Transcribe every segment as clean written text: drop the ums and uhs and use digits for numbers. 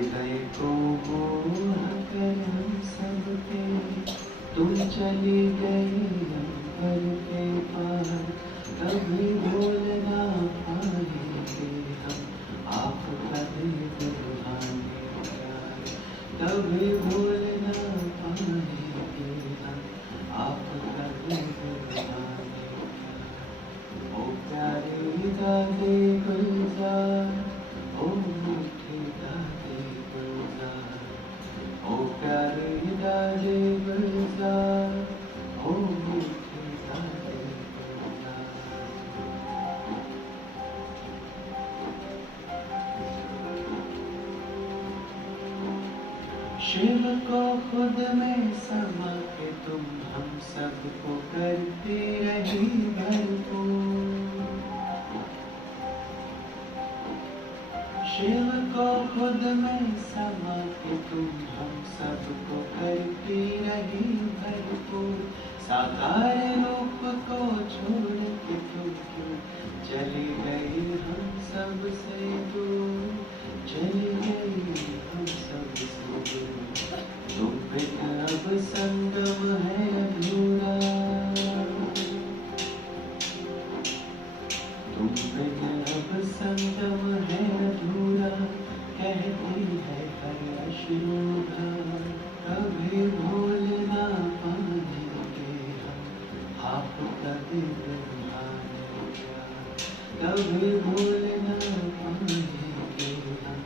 हृदय को मोह कर हम सबके तुम चली गई अंबर के पार। कभी भूल ना पाएंगे हम आपका दिल रूहानी प्यार। कभी भूल ना पाएंगे हम आपका दिल रूहानी प्यार। ओ प्यारी दादी गुलजार, ओ मीठी दादी गुलजार, ओ प्यारी दादी गुलजार, ओ मीठी दादी गुलजार। शिव को खुद में समा के तुम हम सबको करती रही भरपूर। शिव को खुद में समा के तुम हम सबको करती रही भरपूर। साकार रूप को छोड़ के तुम क्यों चली गई हम सबसे दूर। चली गई हम सबसे दूर। तुम बिन अब संगम है अधूरा। तुम बिन अब संगम है अधूरा। कहती है हर अश्रुधा। कभी भूल ना पाएंगे हम आपका दिल रूहानी प्यार। कभी भूल ना पाएंगे हम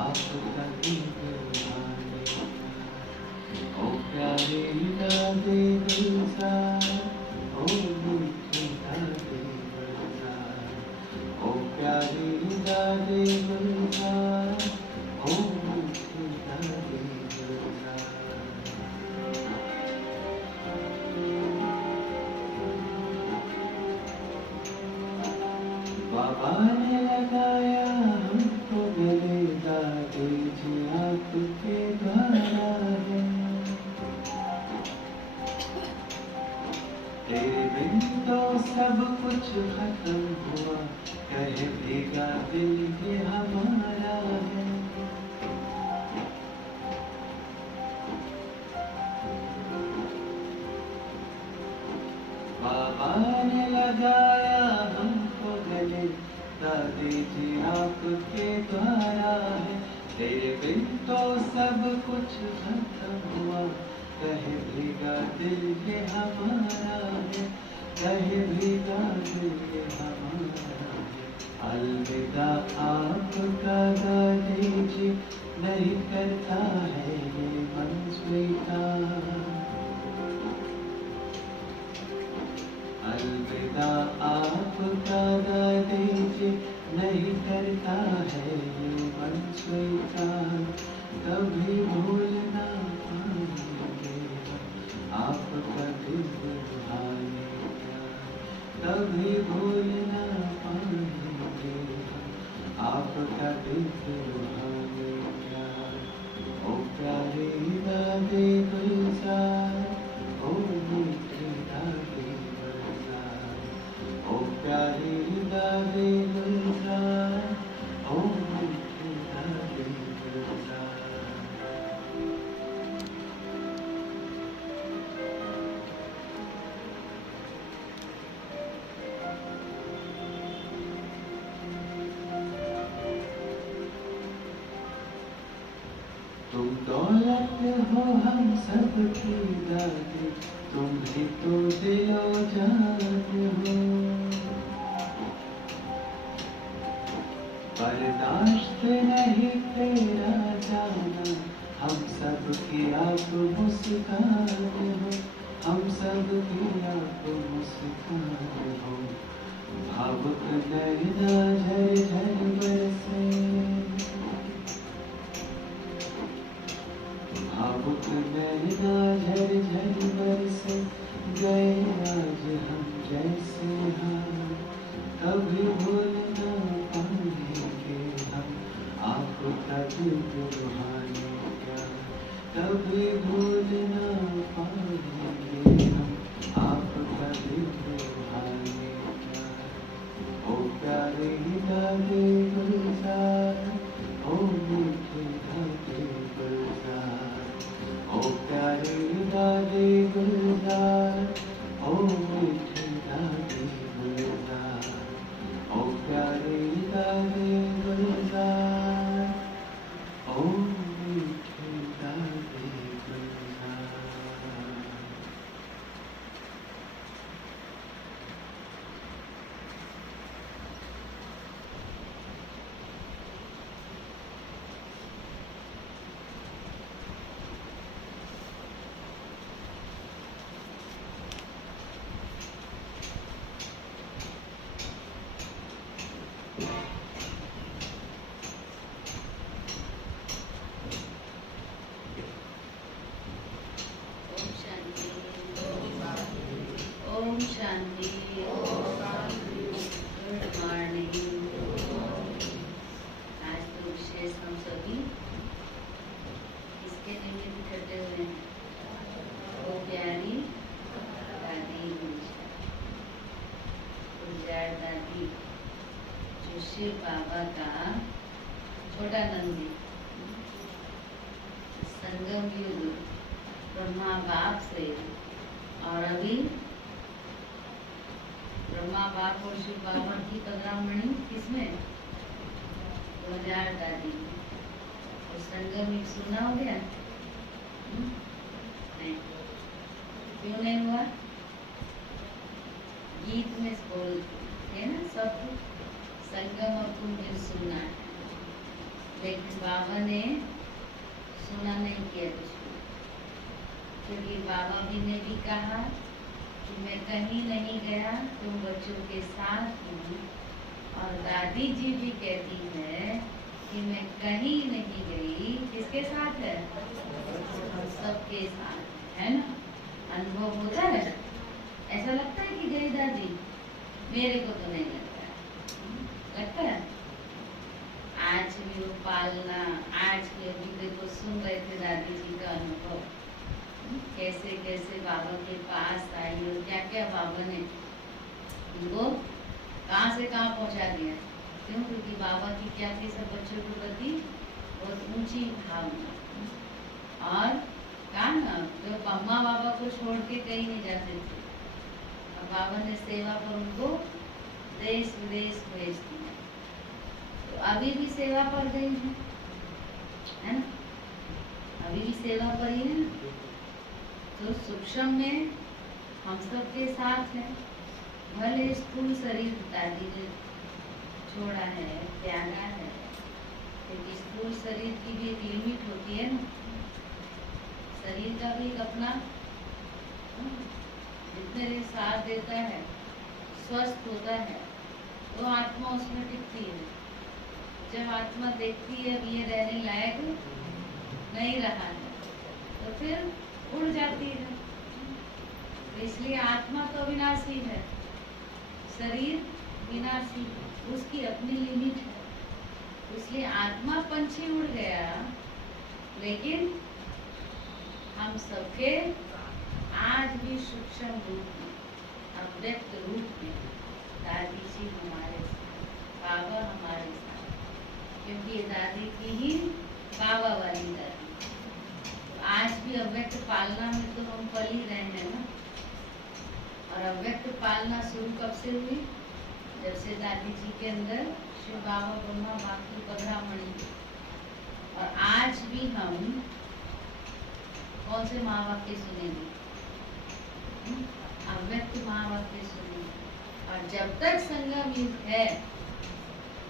आपका दिल रूहानी प्यार। ओ प्यारी दादी गुलजार, ओ मीठी दादी गुलजार, ओ प्यारी दादी गुलजार, ओ मीठी दादी गुलजार। बाबा ने लगाया हमको गले, दादी जी आपके द्वारा है। तेरे बिन तो सब कुछ खत्म हुआ। कहे भीगा दिल ये हमारा है। बाबा ने लगाया हमको गले, दादी जी आपके द्वारा है। तेरे बिन तो सब कुछ खत्म हुआ। कहे भीगा दिल ये हमारा है। कहे भीगा दिल ये हमारा है। अलविदा आपका दादी जी, नहीं करता है ये मन स्वीकार। अलविदा आपका दादी जी, नहीं करता है ये मन स्वीकार। कभी भूल ना पाएंगे हम आपका दिल रूहानी प्यार। कभी भूल ना पाएंगे हम आपका दिल रूहानी प्यार। ओ प्यारी दादी गुलजार, ओ मीठी दादी गुलजार, ओ प्यारी दादी गुलजार, ओ मीठी दादी गुलजार। तुम दौलत हो हम सबकी दादी, तुम ही तो दिलो जान हो। बर्दाश्त नहीं तेरा जाना, हम सबकी आप मुस्कान हो। हम सबकी आप मुस्कान हो। भावुक नैना झर झर बरसे, भावुक नैना झर झर बरसे। गए आज हम जैसे हाँ, कभी भूल ना पाएंगे हम आपका दिल रूहानी प्यार। कभी भूल ना पाएंगे हम आपका दिल रूहानी प्यार। ओ प्यारे दादी गुलजार, ओ मीठे विशेष हम सभी इसके निमित्त इकट्ठे हुए हैं। वो प्यारी दादी गुलजार दादी जो शिव बाबा का छोटा नंदी, संगम युग ब्रह्मा बाप से, और अभी ब्रह्मा बाप और शिव बाबा की पधरामणी किसमें? गुलजार दादी। और संगम युग सुना हो गया? नहीं। क्यों नहीं हुआ? गीत में बोल है ना सब संगम और कुंभ सुना है, लेकिन बाबा ने सुना नहीं किया कुछ, क्योंकि बाबा भी ने भी कहा कि मैं कहीं नहीं गया, तुम बच्चों के साथ हूँ। और दादी जी भी कहती है कि मैं कहीं नहीं गई, किसके साथ है? हम सबके साथ, है ना? अनुभव होता है, ऐसा लगता है कि गई दादी? मेरे को तो नहीं लगता है। लगता है? आज भी वो पालना, आज भी अभी देखो सुन रहे थे दादी जी का अनुभव, कैसे कैसे बाबा के पास आई और क्या क्या बाबा ने उनको कहाँ से कहाँ पहुँचा दिया। क्यों? क्योंकि बाबा की क्या थी सब बच्चों के प्रति बहुत ऊंची भावना। और कहा ना, जो अम्मा बाबा को छोड़ के कहीं नहीं जाते थे, और बाबा ने सेवा पर उनको देश विदेश भेज दिया। तो अभी भी सेवा पर गई है ना? अभी भी सेवा पर ही है ना? तो सूक्ष्म में हम सबके साथ है। भले स्थूल शरीर दादी ने छोड़ा है, त्यागा है, क्योंकि स्थूल शरीर की भी एक लिमिट होती है ना। शरीर का भी एक अपना जितने देर साथ देता है, स्वस्थ होता है, तो आत्मा उसमें टिकती है। जब आत्मा देखती है अब ये रहने लायक नहीं रहा है, तो फिर उड़ जाती है। तो इसलिए आत्मा तो अविनाशी है, शरीर विनाशी, उसकी अपनी लिमिट है। इसलिए आत्मा पंछी उड़ गया, लेकिन हम सबके आज भी सूक्ष्म रूप में, अव्यक्त रूप में दादी जी हमारे साथ, बाबा हमारे साथ, क्योंकि ये दादी की ही बाबा वाली दादी। तो आज भी अव्यक्त पालना में तो हम पल ही रहे हैं ना। और अव्यक्त पालना शुरू कब से हुई? जब से दादी जी के अंदर शिव बाबा ब्रह्मा बाप की पधरामणी। और आज भी हम कौन से महावाक्य सुनेंगे? अव्यक्त महावाक्य सुनेंगे। और जब तक संगम युग है,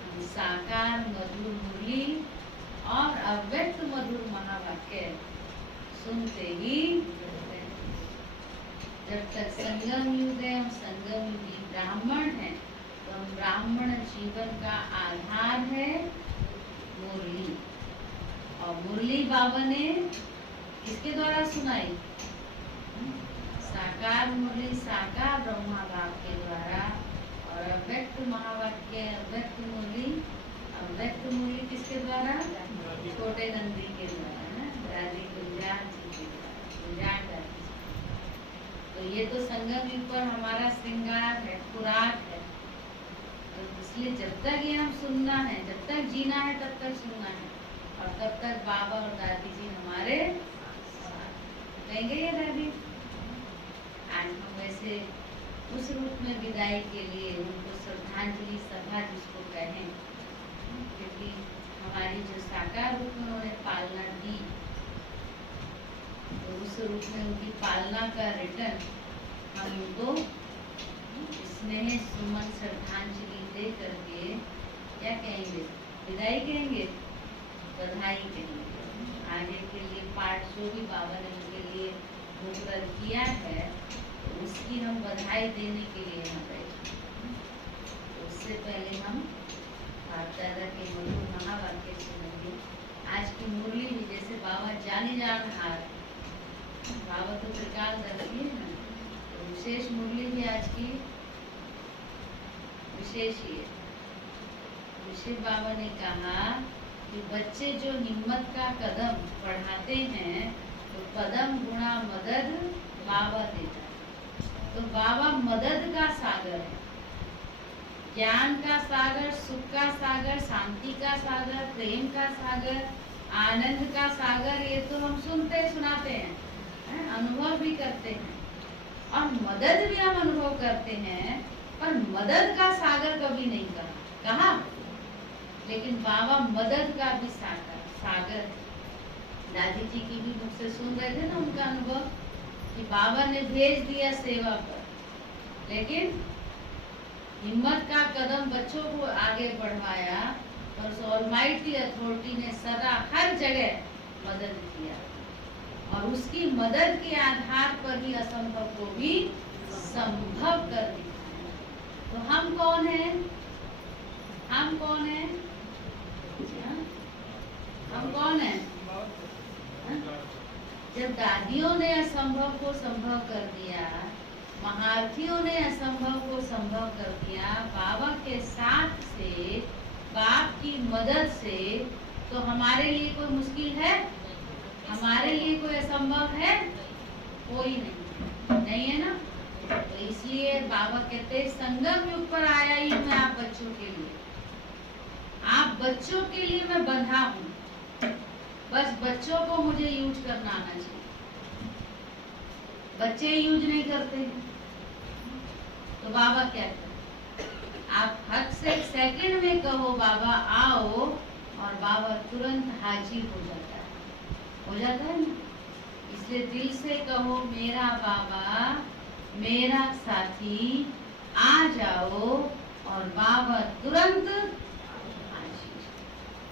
हम साकार मधुर मुरली और अव्यक्त मधुर महावाक्य सुनते ही रहते हैं। जब तक संगम युग है, हम संगम युगी ब्राह्मण हैं, तो हम ब्राह्मण जीवन का आधार है मुरली। और मुरली बाबा ने किसके द्वारा सुनाई? साकार मुरली साकार ब्रह्मा बाप के द्वारा। और अव्यक्त महावाक्य अव्यक्त मुरली किसके द्वारा? छोटे नंदी के द्वारा, ना? दादी गुलजार जी के द्वारा, गुलजार दादी। तो ये तो संगम युग पर हमारा श्रृंगार है, खुराक है। तो इसलिए जब तक ये हम सुनना है, जब तक जीना है, तब तक सुनना है। और तब तक बाबा और दादी जी हमारे साथ कहेंगे। ये दादी आज हम वैसे उस रूप में विदाई के लिए उनको श्रद्धांजलि सभा जिसको कहें, क्योंकि हमारी जो साकार रूप में उन्होंने पालना दी, तो उस रूप में उनकी पालना का रिटर्न हम उनको स्नेह सुमन श्रद्धांजलि दे करके क्या कहेंगे? विदाई कहेंगे, बधाई कहेंगे। आगे के लिए पाठ जो भी बाबा ने उनके लिए मुकर्रर किया है, तो उसकी हम बधाई देने के लिए यहाँ बैठे। तो उससे पहले हम बाप दादा के मधुर महावाक्य सुनेंगे। आज की मुरली भी जैसे बाबा जानी जान हार, बाबा तो त्रिकालदर्शी है ना, तो विशेष मुरली भी आज की विशेष ही है। शिव बाबा ने कहा कि बच्चे जो हिम्मत का कदम बढ़ाते हैं तो पदम गुणा मदद बाबा देता है। तो बाबा मदद का सागर है, ज्ञान का सागर, सुख का सागर, शांति का सागर, प्रेम का सागर, आनंद का सागर। ये तो हम सुनते सुनाते हैं, अनुभव भी करते हैं और मदद भी हम अनुभव करते हैं, पर मदद का सागर कभी नहीं कहा। लेकिन बाबा मदद का भी सागर। दादी जी की भी मुझसे सुन रहे थे ना उनका अनुभव कि बाबा ने भेज दिया सेवा पर, लेकिन हिम्मत का कदम बच्चों को आगे बढ़वाया और ऑलमाइटी अथॉरिटी ने सदा हर जगह मदद किया और उसकी मदद के आधार पर ही असंभव को भी संभव कर दिखाया। तो हम कौन हैं? हम कौन हैं? हम कौन हैं? जब दादियों ने असंभव को संभव कर दिया, महारथियों ने असंभव को संभव कर दिया, बाबा के साथ से, बाप की मदद से, तो हमारे लिए कोई मुश्किल है? हमारे लिए कोई असंभव है? कोई नहीं है ना। तो इसलिए बाबा कहते हैं संगम युग पर आया ही मैं आप बच्चों के लिए। आप बच्चों के लिए मैं बंधा हूँ, बस बच्चों को मुझे यूज करना आना चाहिए। बच्चे यूज नहीं करते तो बाबा क्या करते? आप हद से एक सेकंड में कहो बाबा आओ और बाबा तुरंत हाजिर हो जाता है ना। इसलिए दिल से कहो मेरा बाबा, मेरा साथी, आ जाओ और बाबा तुरंत हाजिर।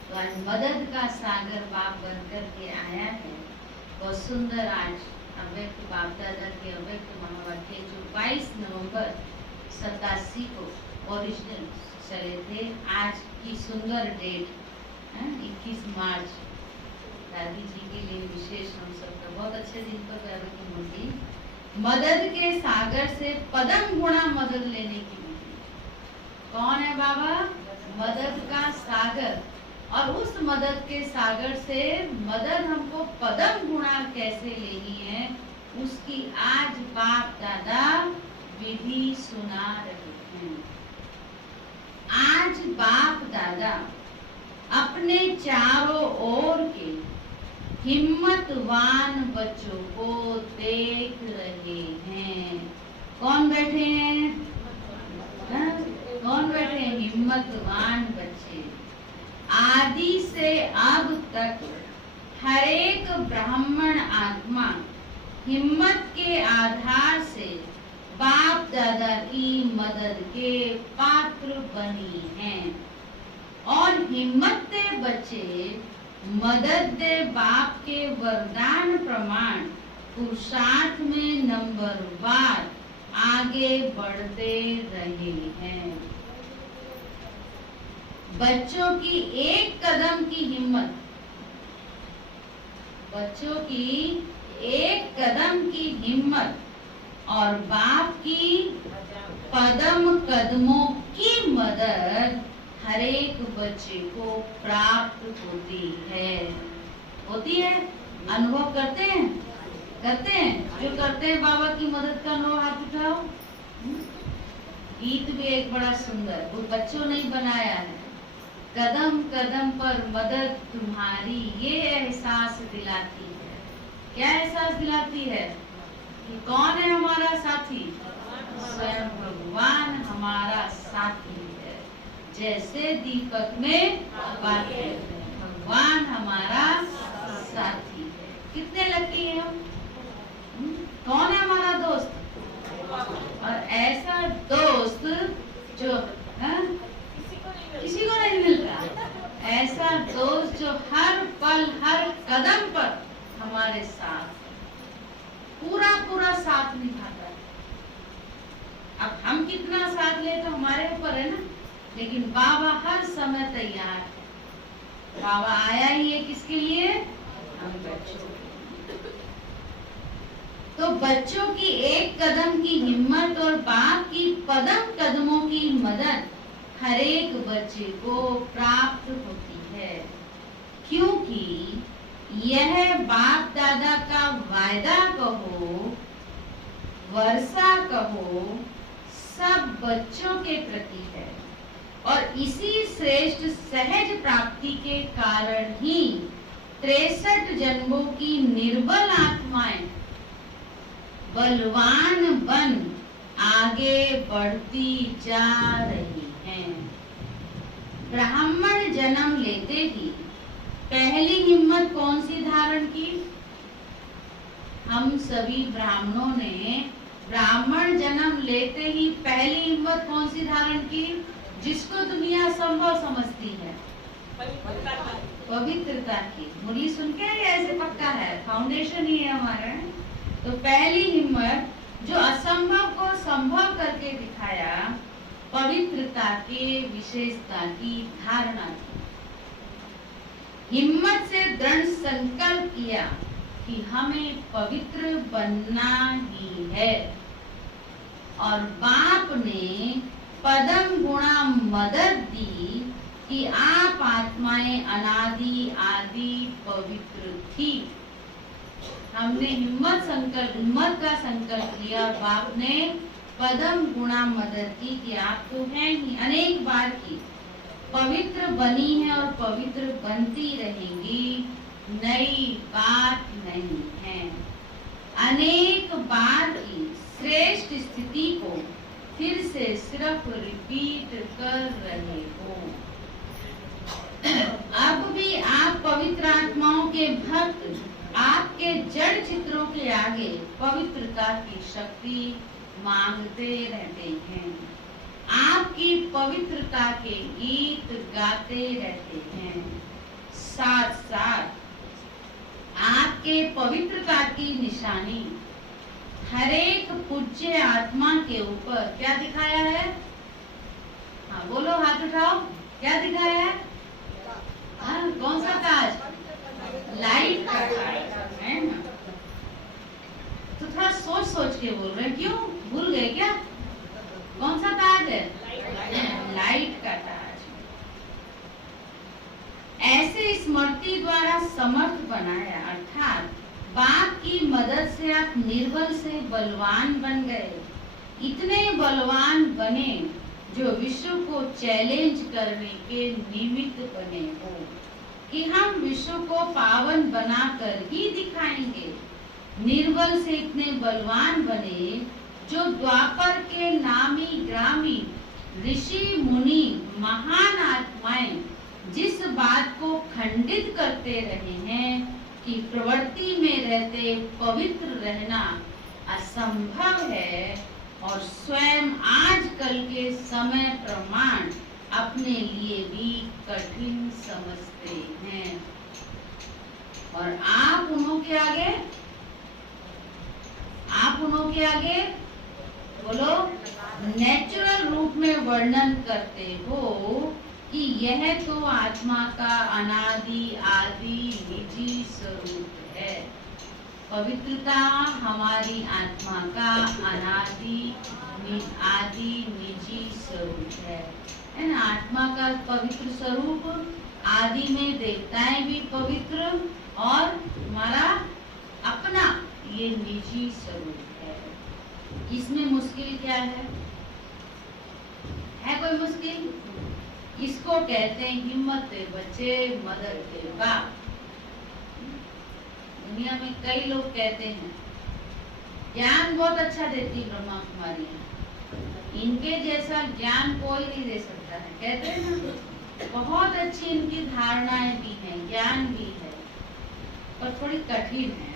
तो आज मदद का सागर बाप बनकर के आया है। बहुत सुंदर आज अव्यक्त बाप दादा के अव्यक्त महावाक्य जो 22 नवंबर 87 को ओरिजिनल चले थे, आज की सुंदर डेट 21 मार्च दादी जी के लिए विशेष हम सबका बहुत अच्छे दिन पर प्यारों की मूर्ति। मदद के सागर से पदम गुणा मदद लेने की मूर्ति। कौन है बाबा? मदद का सागर। और उस मदद के सागर से मदद हमको पदम गुणा कैसे लेनी है, उसकी आज बाप दादा विधि सुना रहे हैं। आज बाप दादा अपने चारों ओर के हिम्मतवान बच्चों को देख रहे हैं। कौन बैठे हैं? कौन बैठे हैं? हिम्मतवान बच्चे। आदि से अब तक हर एक ब्राह्मण आत्मा हिम्मत के आधार से बाप दादा की मदद के पात्र बनी हैं और हिम्मत दे बच्चे मदद दे बाप के वरदान प्रमाण पुरुषार्थ में नंबरवार आगे बढ़ते रहे हैं। बच्चों की एक कदम की हिम्मत, बच्चों की एक कदम की हिम्मत और बाप की कदम कदमों की मदद हर एक बच्चे को प्राप्त होती है। होती है? अनुभव करते हैं? करते हैं? जो करते हैं बाबा की मदद का अनुभव हाथ उठाओ। गीत भी एक बड़ा सुंदर, वो बच्चों ने बनाया है। कदम कदम पर मदद तुम्हारी ये एहसास दिलाती है। क्या एहसास दिलाती है? कि कौन है हमारा साथी? स्वयं भगवान हमारा साथी है। जैसे दीपक में बात है, भगवान हमारा साथी है। कितने लकी हैं हम? कौन है हमारा दोस्त? और ऐसा दोस्त जो किसी को नहीं मिलता। ऐसा दोस्त जो हर पल हर कदम पर हमारे साथ पूरा पूरा साथ निभाता है। अब हम कितना साथ ले तो हमारे ऊपर है ना, लेकिन बाबा हर समय तैयार है। बाबा आया ही है किसके लिए? हम बच्चों के लिए। तो बच्चों की एक कदम की हिम्मत और बाप की कदम कदमों की मदद हर एक बच्चे को प्राप्त होती है। क्योंकि यह बाप दादा का वायदा कहो, वर्षा कहो, सब बच्चों के प्रति है और इसी श्रेष्ठ सहज प्राप्ति के कारण ही 63 जन्मों की निर्बल आत्माएं बलवान बन आगे बढ़ती जा रही हैं। ब्राह्मण जन्म लेते ही पहली हिम्मत कौन सी धारण की? हम सभी ब्राह्मणों ने ब्राह्मण जन्म लेते ही पहली हिम्मत कौन सी धारण की? जिसको दुनिया संभव समझती है, पवित्रता की। मुरली सुन के ऐसे पक्का है, फाउंडेशन ही है हमारा। तो पहली हिम्मत जो असंभव को संभव करके दिखाया, पवित्रता के विशेषता की धारणा की। हिम्मत से दृढ़ संकल्प किया कि हमें पवित्र बनना ही है और बाप ने पदम गुणा मदद दी कि आप आत्माएं अनादि आदि पवित्र थी। हमने हिम्मत का संकल्प लिया और बाप ने पदम गुणा मदद की कि आप तो हैं ही, अनेक बार की पवित्र बनी है और पवित्र बनती रहेंगी, नई बात नहीं है। अनेक बार की श्रेष्ठ स्थिति को फिर से सिर्फ रिपीट कर रहे हो। अब भी आप पवित्र आत्माओं के भक्त आपके जड़ चित्रों के आगे पवित्रता की शक्ति मांगते रहते हैं, आपकी पवित्रता के गीत गाते रहते हैं। साथ साथ आपके पवित्रता की निशानी हर एक पूज्य आत्मा के ऊपर क्या दिखाया है? हाँ बोलो, हाथ उठाओ, क्या दिखाया है? हाँ, कौन सा ताज? लाइट का ताज है ना। तो थोड़ा सोच सोच के बोल रहे हैं, क्यों भूल गए क्या? कौन सा ताज है? लाइट का ताज। ऐसे स्मृति द्वारा समर्थ बनाया, अर्थात बाप की मदद से आप निर्बल से बलवान बन गए। इतने बलवान बने जो विश्व को चैलेंज करने के निमित्त बने हो कि हम विश्व को पावन बनाकर ही दिखाएंगे। निर्बल से इतने बलवान बने जो द्वापर के नामी ग्रामी ऋषि मुनि महान आत्माएं जिस बात को खंडित करते रहे हैं कि प्रवृत्ति में रहते पवित्र रहना असंभव है, और स्वयं आजकल के समय प्रमाण अपने लिए भी कठिन समझते हैं। और आप उन्हों के आगे बोलो नेचुरल रूप में वर्णन करते हो कि यह तो आत्मा का अनादि आदि निजी स्वरूप है। पवित्रता हमारी आत्मा का अनादि आदि निजी स्वरूप है ना। आत्मा का पवित्र स्वरूप, आदि में देवताएं भी पवित्र और हमारा अपना ये निजी स्वरूप है। इसमें मुश्किल क्या है कोई मुश्किल? इसको कहते हैं हिम्मत के बच्चे, मदद के बाप। दुनिया में कई लोग कहते हैं ज्ञान बहुत अच्छा देती ब्रह्मा कुमारी, इनके जैसा ज्ञान कोई नहीं दे सकता है, कहते हैं ना। बहुत अच्छी इनकी धारणाएं भी हैं, ज्ञान भी है, पर थोड़ी कठिन है।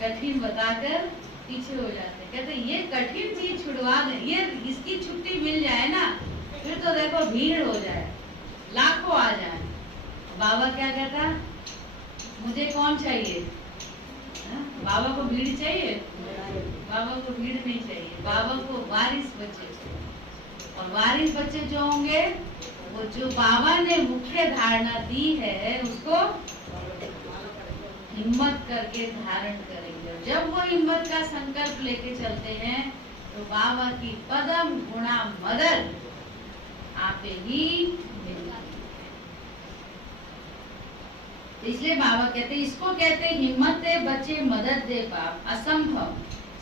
कठिन बताकर पीछे हो जाते, कहते ये कठिन चीज छुड़वा दे, ये इसकी छुट्टी मिल जाए ना, फिर तो देखो भीड़ हो जाए, लाखों आ जाए। बाबा क्या कहता? मुझे कौन चाहिए? बाबा को भीड़ चाहिए? बाबा को भीड़ नहीं चाहिए, बाबा को वारिस बच्चे चाहिए। और वारिस बच्चे जो होंगे वो जो बाबा ने मुख्य धारणा दी है उसको हिम्मत करके धारण करेंगे। जब वो हिम्मत का संकल्प लेके चलते हैं तो बाबा की पदम गुणा मदद आपे ही मिलती है। इसलिए बाबा कहते हैं, इसको कहते हैं हिम्मत दे बच्चे मदद दे बाप। असंभव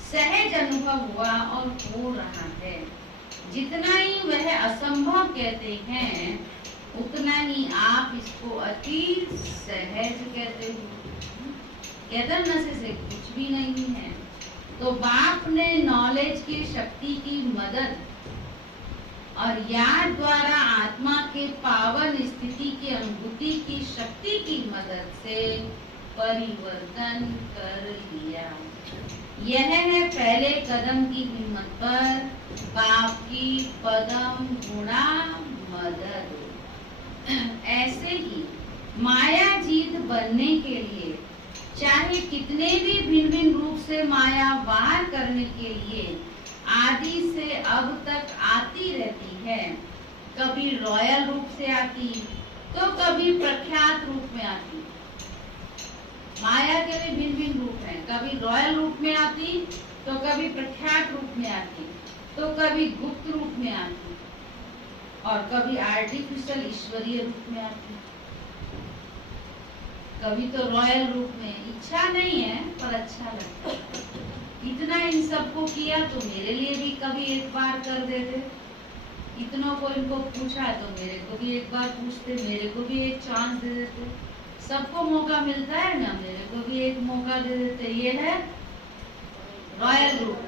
सहज अनुभव हुआ और हो रहा है। जितना ही वह असंभव कहते हैं उतना ही आप इसको अति सहज कहते हो। कहते हैं नशे से कुछ भी नहीं है। तो बाप ने नॉलेज की शक्ति की मदद और याद द्वारा आत्मा के पावन स्थिति की अनुभूति की शक्ति की मदद से परिवर्तन कर लिया। यह है पहले कदम की हिम्मत पर बाप की पदम गुणा मदद। ऐसे ही माया जीत बनने के लिए चाहे कितने भी भिन्न भिन्न रूप से माया वार करने के लिए आदि से अब तक आती रहती है। कभी रॉयल रूप से आती तो कभी प्रख्यात रूप में आती। माया के भी भिन्न भिन्न रूप हैं। कभी रॉयल रूप में आती तो कभी प्रख्यात रूप में आती तो कभी गुप्त रूप में आती और कभी आर्टिफिशियल ईश्वरीय रूप में आती। कभी तो रॉयल रूप में। इच्छा नहीं है पर अच्छा लगता है। इतना इन सबको किया तो मेरे लिए भी कभी एक बार कर देते। इतनों को इनको पूछा तो मेरे को भी एक बार पूछते, मेरे को भी एक चांस दे देते। सबको मौका मिलता है ना, मेरे को भी एक मौका दे देते। ये है रॉयल रूप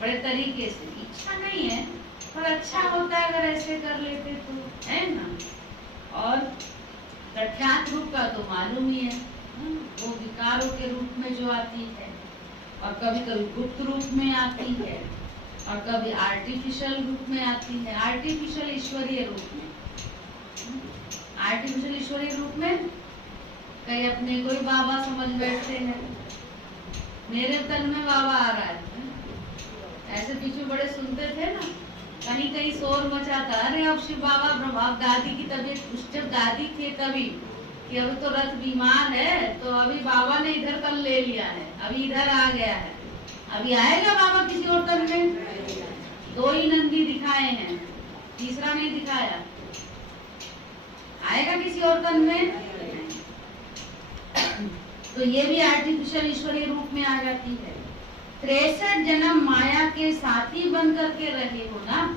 बड़े तरीके से। इच्छा नहीं है पर अच्छा होता है अगर ऐसे कर लेते तो, है ना। और प्रख्यात रूप का तो मालूम ही है, वो विकारों के रूप में जो आती है और कभी कभी गुप्त रूप में आती है और कभी आर्टिफिशियल रूप में आती है। आर्टिफिशियल ईश्वरीय रूप में। आर्टिफिशियल ईश्वरीय रूप में कई अपने कोई बाबा समझ बैठते हैं, मेरे तन में बाबा आ रहा है। ऐसे पीछे बड़े सुनते थे ना, कहीं कहीं शोर मचाता, अरे अब शिव बाबा प्रभाव दादी की तबीयत, जब दादी थे तभी कि अभी तो रथ बीमार है तो अभी बाबा ने इधर तन ले लिया है, अभी इधर आ गया है, अभी आएगा बाबा किसी और तन में। 2 ही नंदी दिखाए हैं, तीसरा नहीं दिखाया। आएगा किसी और तन में। तो ये भी आर्टिफिशियल ईश्वरीय रूप में आ जाती है। 63 जन्म माया के साथी बन करके रहे हो ना,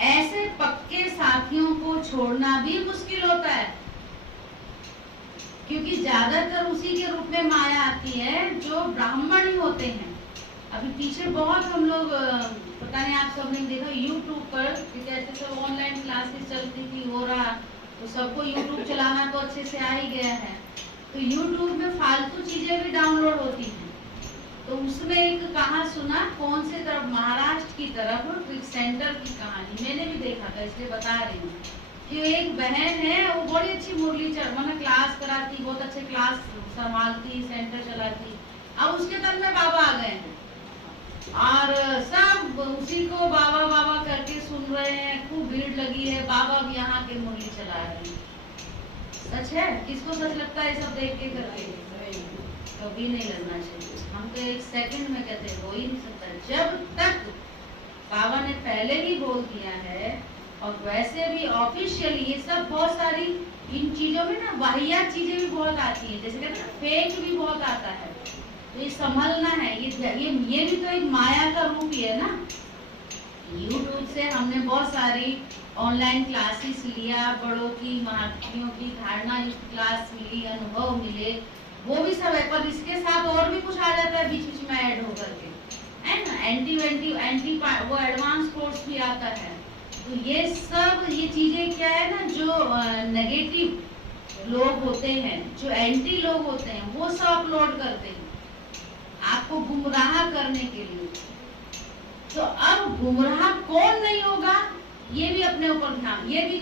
ऐसे पक्के साथियों को छोड़ना भी मुश्किल होता है, क्योंकि ज्यादातर उसी के रूप में माया आती है जो ब्राह्मण ही होते हैं। अभी पीछे बहुत हम लोग, पता नहीं आप सबने देखा YouTube पर जैसे सब ऑनलाइन क्लासेस चलती थी, हो रहा तो सबको YouTube चलाना तो अच्छे से आ ही गया है। तो YouTube में फालतू चीजें भी डाउनलोड होती हैं। तो उसमें एक कहा सुना, कौन से तरफ, महाराष्ट्र की तरफ एक सेंटर की कहानी मैंने भी देखा था, इसलिए बता रही हूँ कि एक बहन है, वो बड़ी अच्छी मुरली मतलब क्लास कराती, बहुत अच्छे क्लास संभालती, सेंटर चलाती। अब उसके तन में बाबा आ गए हैं और सब उसी को बाबा बाबा करके सुन रहे हैं, खूब भीड़ लगी है। बाबा भी यहाँ के मुरली चला रहे हैं। सच है? किसको सच लगता है सब देख के करके? कभी नहीं लगना चाहिए। हम तो एक सेकंड में कहते हो ही नहीं सकता। जब तक बाबा ने पहले ही बोल दिया है, और वैसे भी ऑफिशियली ये सब बहुत सारी इन चीजों में ना वाहियात चीजें भी बहुत आती है, जैसे कहते हैं ना फेक भी बहुत आता है। तो ये संभलना है। ये भी तो एक माया का रूप ही है ना। YouTube से हमने बहुत सारी ऑनलाइन क्लासेस लिया, बड़ों की महात्मियों की धारणा क्लास मिली, अनुभव मिले, वो भी सब है। पर इसके साथ और भी कुछ आ जाता है बीच बीच में ऐड होकर के, है ना। एंटी वो एडवांस कोर्स भी आता है। तो ये सब ये चीजें क्या है ना, जो नेगेटिव लोग होते हैं, जो एंटी लोग होते हैं, वो सब अपलोड करते हैं आपको गुमराह करने के लिए। तो अब गुमराह कौन नहीं होगा, ये भी अपने ऊपर ध्यान, ये भी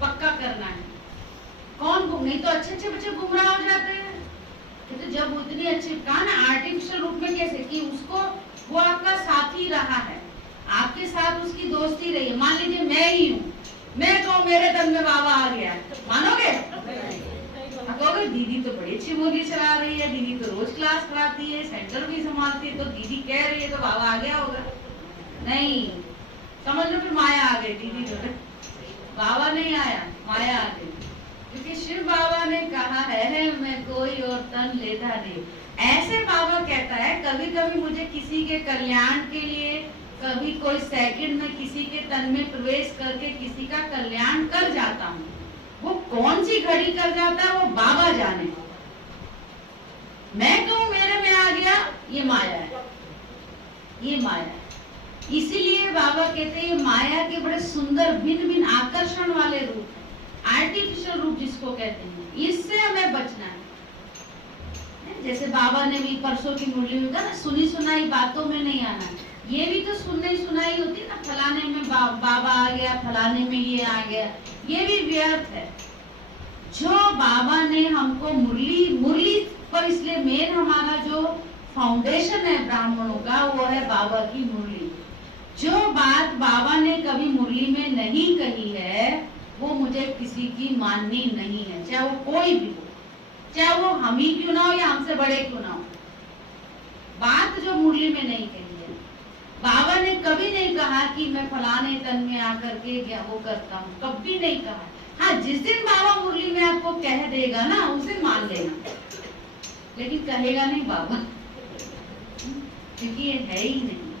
पक्का करना है। कौन नहीं तो अच्छे अच्छे बच्चे गुमराह हो जाते हैं। तो जब उतनी अच्छी कहा ना आर्टिफिशियल रूप में, कैसे कि उसको वो आपका साथी रहा है, आपके साथ उसकी दोस्ती रही है। मान लीजिए मैं ही हूँ, मैं कहूँ मेरे तन में बाबा आ गया, मानोगे? कहोगे दीदी तो बड़ी अच्छी मुरली चला रही है, दीदी तो रोज क्लास कराती है, सेंटर भी संभालती है, तो दीदी कह रही है तो बाबा आ गया होगा। नहीं, समझ लो फिर माया आ गई। दीदी तो बाबा नहीं आया, माया आ गई। क्योंकि शिव बाबा ने कहा है मैं कोई और तन लेता नहीं। ऐसे बाबा कहता है कभी कभी मुझे किसी के कल्याण के लिए, कभी कोई सेकंड में किसी के तन में प्रवेश करके किसी का कल्याण कर जाता हूँ। वो कौन सी घड़ी कर जाता है वो बाबा जाने। मैं कहूँ मेरे में आ गया, ये माया है, ये माया है। इसीलिए बाबा कहते हैं माया के बड़े सुंदर भिन्न भिन्न आकर्षण वाले रूप है, आर्टिफिशियल रूप जिसको कहते हैं, इससे हमें बचना है। जैसे बाबा ने भी परसों की मुरली में कहा ना, सुनी सुनाई बातों में नहीं आना। ये भी तो सुनने सुनाई होती ना, फलाने में बाबा आ गया, फलाने में ये आ गया, ये भी व्यर्थ है। जो बाबा ने हमको मुरली पर, इसलिए मेन हमारा जो फाउंडेशन है ब्राह्मणों का वो है बाबा की मुरली। जो बात बाबा ने कभी मुरली में नहीं कही है वो मुझे किसी की माननी नहीं है, चाहे वो कोई भी हो, चाहे वो हम ही क्यों ना हो या हमसे बड़े क्यों ना हो। बात जो मुरली में नहीं कही है, बाबा ने कभी नहीं कहा कि मैं फलाने तन में आकर के क्या वो करता हूँ, कभी नहीं कहा। हाँ, जिस दिन बाबा मुरली में आपको कह देगा ना उस दिन मान लेना, लेकिन कहेगा नहीं बाबा, क्योंकि ये है ही नहीं।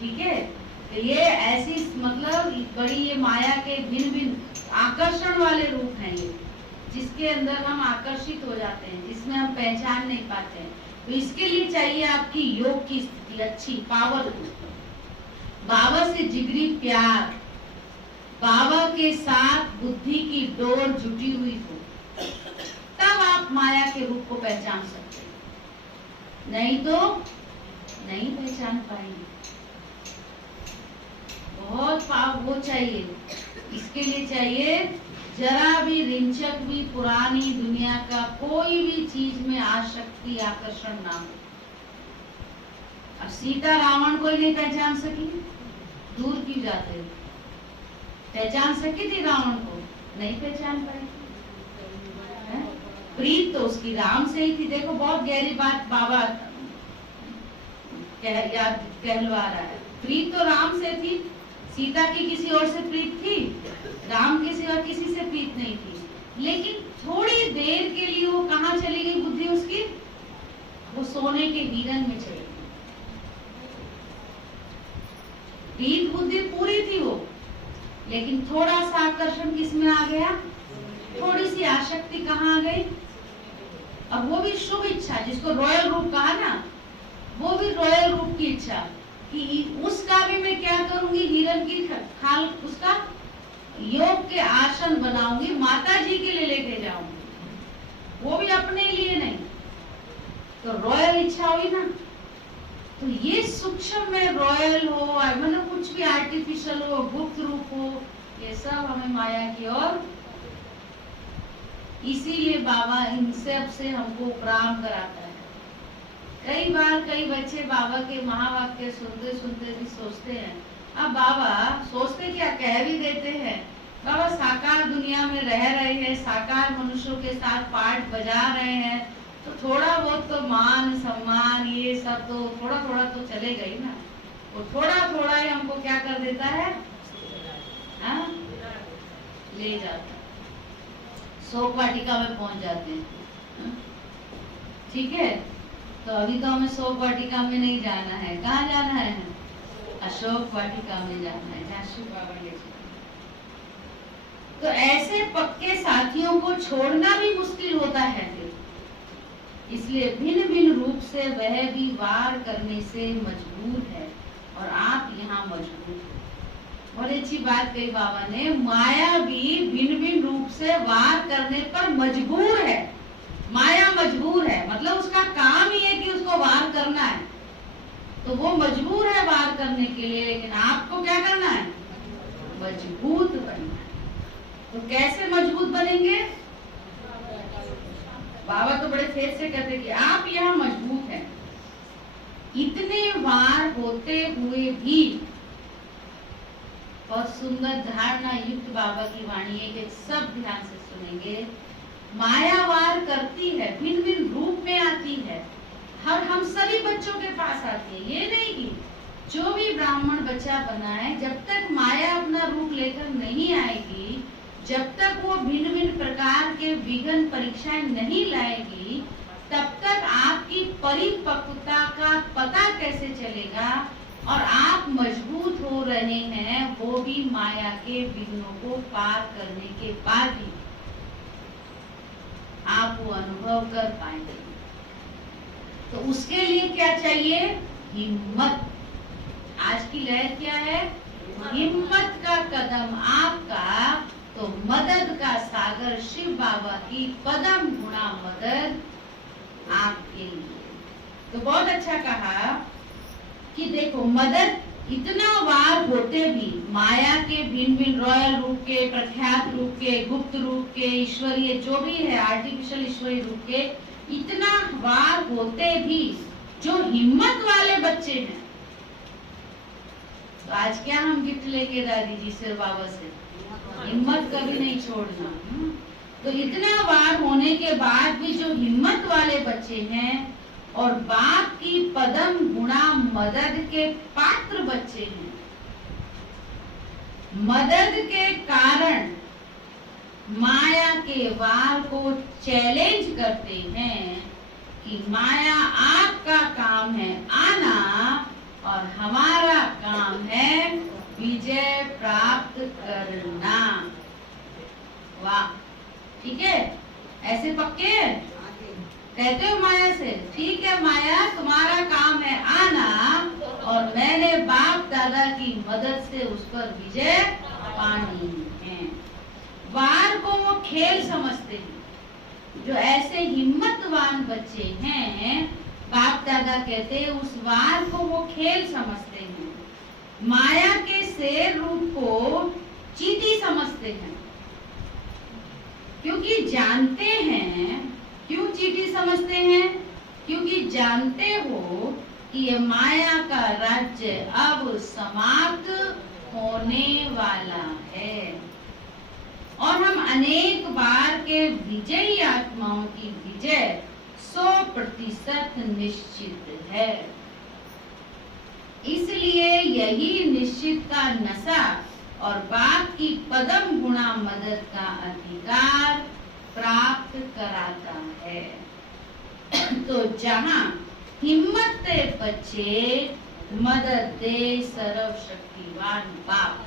ठीक है, तो ये ऐसी मतलब बड़ी ये माया के भिन्न भिन्न आकर्षण वाले रूप हैं ये, जिसके अंदर हम आकर्षित हो जाते हैं, जिसमें हम पहचान नहीं पाते हैं। तो इसके लिए चाहिए आपकी योग की स्थिति अच्छी, पावरफुल, बाबा से जिगरी प्यार, बाबा के साथ बुद्धि की डोर जुटी हुई हो, तब आप माया के रूप को पहचान सकते हैं, नहीं तो नहीं पहचान पाएंगे। बहुत पाव वो चाहिए, इसके लिए चाहिए जरा भी रिंचक भी पुरानी दुनिया का कोई भी चीज में आसक्ति आकर्षण ना हो। अब सीता रावण को नहीं पहचान सकी, दूर क्यों जाते हो? पहचान सकी थी रावण को, नहीं पहचान पाई। प्रीत तो उसकी राम से ही थी। देखो बहुत गहरी बात बाबा कहलवा रहा है। प्रीत तो राम से थी, सीता की किसी और से प्रीत थी, राम के सिवा किसी से प्रीत नहीं थी। लेकिन थोड़ी देर के लिए वो कहाँ चली गई बुद्धि उसकी? वो सोने के वीरन में चली गई। प्रीत बुद्धि पूरी थी वो, लेकिन थोड़ा सा आकर्षण किसमें आ गया? थोड़ी सी आसक्ति कहाँ आ गई? अब वो भी शुभ इच्छा, जिसको रॉयल रूप कहा ना, वो भी रॉयल रूप की इच्छा कि उसका भी मैं क्या करूंगी, हिरण की खाल उसका योग के आसन बनाऊंगी, माता जी के लिए लेके जाऊंगी, वो भी अपने लिए नहीं। तो रॉयल इच्छा हुई ना। तो ये सूक्ष्म में रॉयल हो, मतलब कुछ भी आर्टिफिशियल हो, गुप्त रूप हो, ये सब हमें माया की ओर। इसीलिए बाबा इन सब से हमको उपराम कराता है। कई बार कई बच्चे बाबा के महावाक्य सुनते सुनते भी सोचते हैं, अब बाबा सोचते क्या, कह भी देते हैं, बाबा साकार दुनिया में रह रहे हैं, साकार मनुष्यों के साथ पाठ बजा रहे हैं, तो थोड़ा बहुत तो मान सम्मान ये सब तो थोड़ा थोड़ा तो चलेगा ही ना। वो थोड़ा थोड़ा ही हमको क्या कर देता है, हाँ? ले जाता, शोक वाटिका में पहुंच जाते हैं। ठीक है, तो अभी तो हमें शोक वाटिका में नहीं जाना है। कहाँ जाना है? अशोक वाटिका में जाना है, जहाँ शिव बाबा ले जाते। तो ऐसे पक्के साथियों को छोड़ना भी मुश्किल होता है फिर। इसलिए भिन्न भिन्न रूप से वह भी वार करने से मजबूर है और आप यहाँ मजबूर हैं। बड़ी अच्छी बात कही बाबा ने, माया भी भिन्न भिन्न रूप से वार करने पर मजबूर है। माया मजबूर है, मतलब उसका काम ही है कि उसको वार करना है, तो वो मजबूर है वार करने के लिए। लेकिन आपको क्या करना है? मजबूत बनना है। तो कैसे मजबूत बनेंगे? बाबा तो बड़े फेर से कहते कि आप यहाँ मजबूत हैं। इतने वार होते हुए भी, और सुंदर धारणा युक्त बाबा की वाणी है कि सब ध्यान से सुनेंगे। माया वार करती है, भिन्न भिन्न रूप में आती है, हर हम सभी बच्चों के पास आती है। ये नहीं कि जो भी ब्राह्मण बच्चा बना है, जब तक माया अपना रूप लेकर नहीं आएगी, जब तक वो भिन्न भिन्न प्रकार के विघ्न परीक्षाएं नहीं लाएगी, तब तक आपकी परिपक्वता का पता कैसे चलेगा? और आप मजबूत हो रहे हैं, वो भी माया के विघ्नों को पार करने के बाद ही आप वो अनुभव कर पाएंगे। तो उसके लिए क्या चाहिए? हिम्मत। आज की लहर क्या है? हिम्मत का कदम आपका, तो मदद का सागर शिव बाबा की पदम गुणा मदद आपके लिए। तो बहुत अच्छा कहा कि देखो, मदद इतना वार होते भी माया के भिन्न भिन्न रॉयल रूप के, प्रख्यात रूप के, गुप्त रूप के, ईश्वरीय जो भी है, आर्टिफिशियल ईश्वरीय रूप के, इतना वार होते भी जो हिम्मत वाले बच्चे हैं, तो आज क्या हम गिफ्ट लेके दादी जी से, बाबा से, हिम्मत कभी नहीं छोड़ना। तो इतना वार होने के बाद भी जो हिम्मत वाले बच्चे हैं और बाप की पदम गुणा मदद के पात्र बच्चे हैं, मदद के कारण माया के वार को चैलेंज करते हैं कि माया आपका काम है आना और हमारा काम है विजय प्राप्त करना। वाह, ठीक है, ऐसे पक्के कहते हो माया से? ठीक है माया, तुम्हारा काम है आना और मैंने बाप दादा की मदद से उस पर विजय पानी है। वार को वो खेल समझते हैं। जो ऐसे हिम्मतवान बच्चे हैं, बाप दादा कहते हैं, उस वार को वो खेल समझते हैं। माया के शेर रूप को चींटी समझते हैं, क्योंकि जानते हैं। क्यों चींटी समझते हैं? क्योंकि जानते हो कि ये माया का राज्य अब समाप्त होने वाला है और हम अनेक बार के विजयी आत्माओं की विजय 100% निश्चित है। इसलिए यही निश्चित का नशा और बाप की पदम गुणा मदद का अधिकार प्राप्त कराता है। तो जहाँ हिम्मत दे बच्चे, मदद दे सर्वशक्तिवान बाप।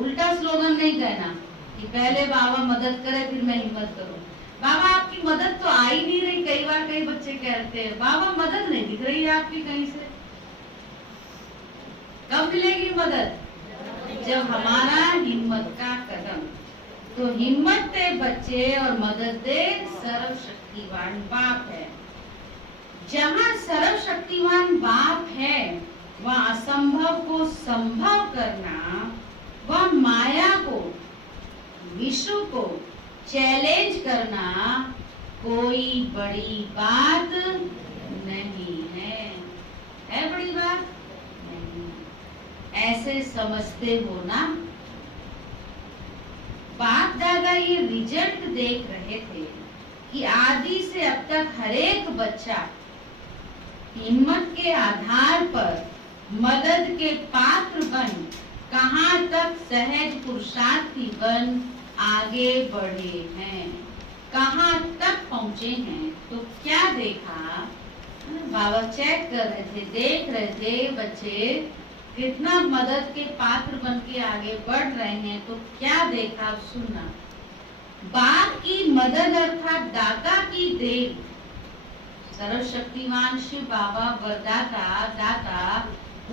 उल्टा स्लोगन नहीं कहना कि पहले बाबा मदद करे फिर मैं हिम्मत करूं। बाबा आपकी मदद तो आ ही नहीं रही। कई बार कई बच्चे कहते हैं बाबा मदद नहीं दिख रही है आपकी कहीं से। कब मिलेगी मदद? जब हमारा हिम्मत का कदम। तो हिम्मत दे बच्चे और मदद दे सर्वशक्तिवान बाप है। जहाँ सर्वशक्तिवान बाप है, वहाँ असंभव को संभव करना, वह माया को, विश्व को चैलेंज करना कोई बड़ी बात नहीं है। है बड़ी बात? नहीं। ऐसे समझते हो ना? बाप दादा ये रिजल्ट देख रहे थे कि आदि से अब तक हरेक बच्चा हिम्मत के आधार पर मदद के पात्र बन कहाँ तक सहज पुरुषार्थी बन आगे बढ़े हैं, कहाँ तक पहुँचे हैं। तो क्या देखा? बाबा चेक कर रहे थे, देख रहे थे बच्चे कितना मदद के पात्र बन के आगे बढ़ रहे हैं। तो क्या देखा? सुनना। बाप की मदद अर्थात दाता की देन, सर्वशक्तिमान शिव बाबा वरदाता, दाता,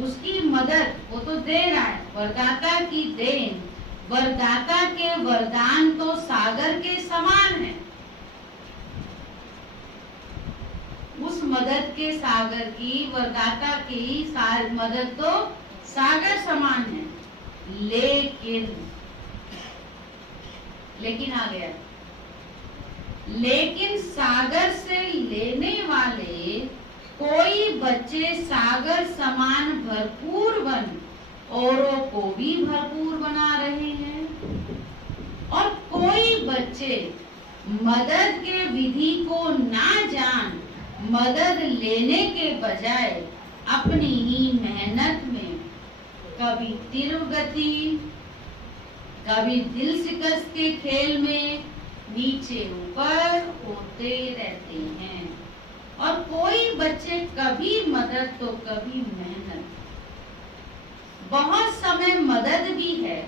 उसकी मदद वो तो दे रहा है। वरदाता की देन, वरदाता के वरदान तो सागर के समान है। उस मदद के सागर की, वरदाता की मदद तो सागर समान है। लेकिन आ गया, लेकिन सागर से लेने वाले कोई बच्चे सागर समान भरपूर बन औरों को भी भरपूर बना रहे हैं, और कोई बच्चे मदद के विधि को ना जान मदद लेने के बजाय अपनी ही मेहनत में कभी तीव्र गति, कभी दिल शिकस्त के खेल में नीचे ऊपर होते रहते हैं। और कोई बच्चे कभी मदद तो कभी मेहनत। बहुत समय मदद भी है,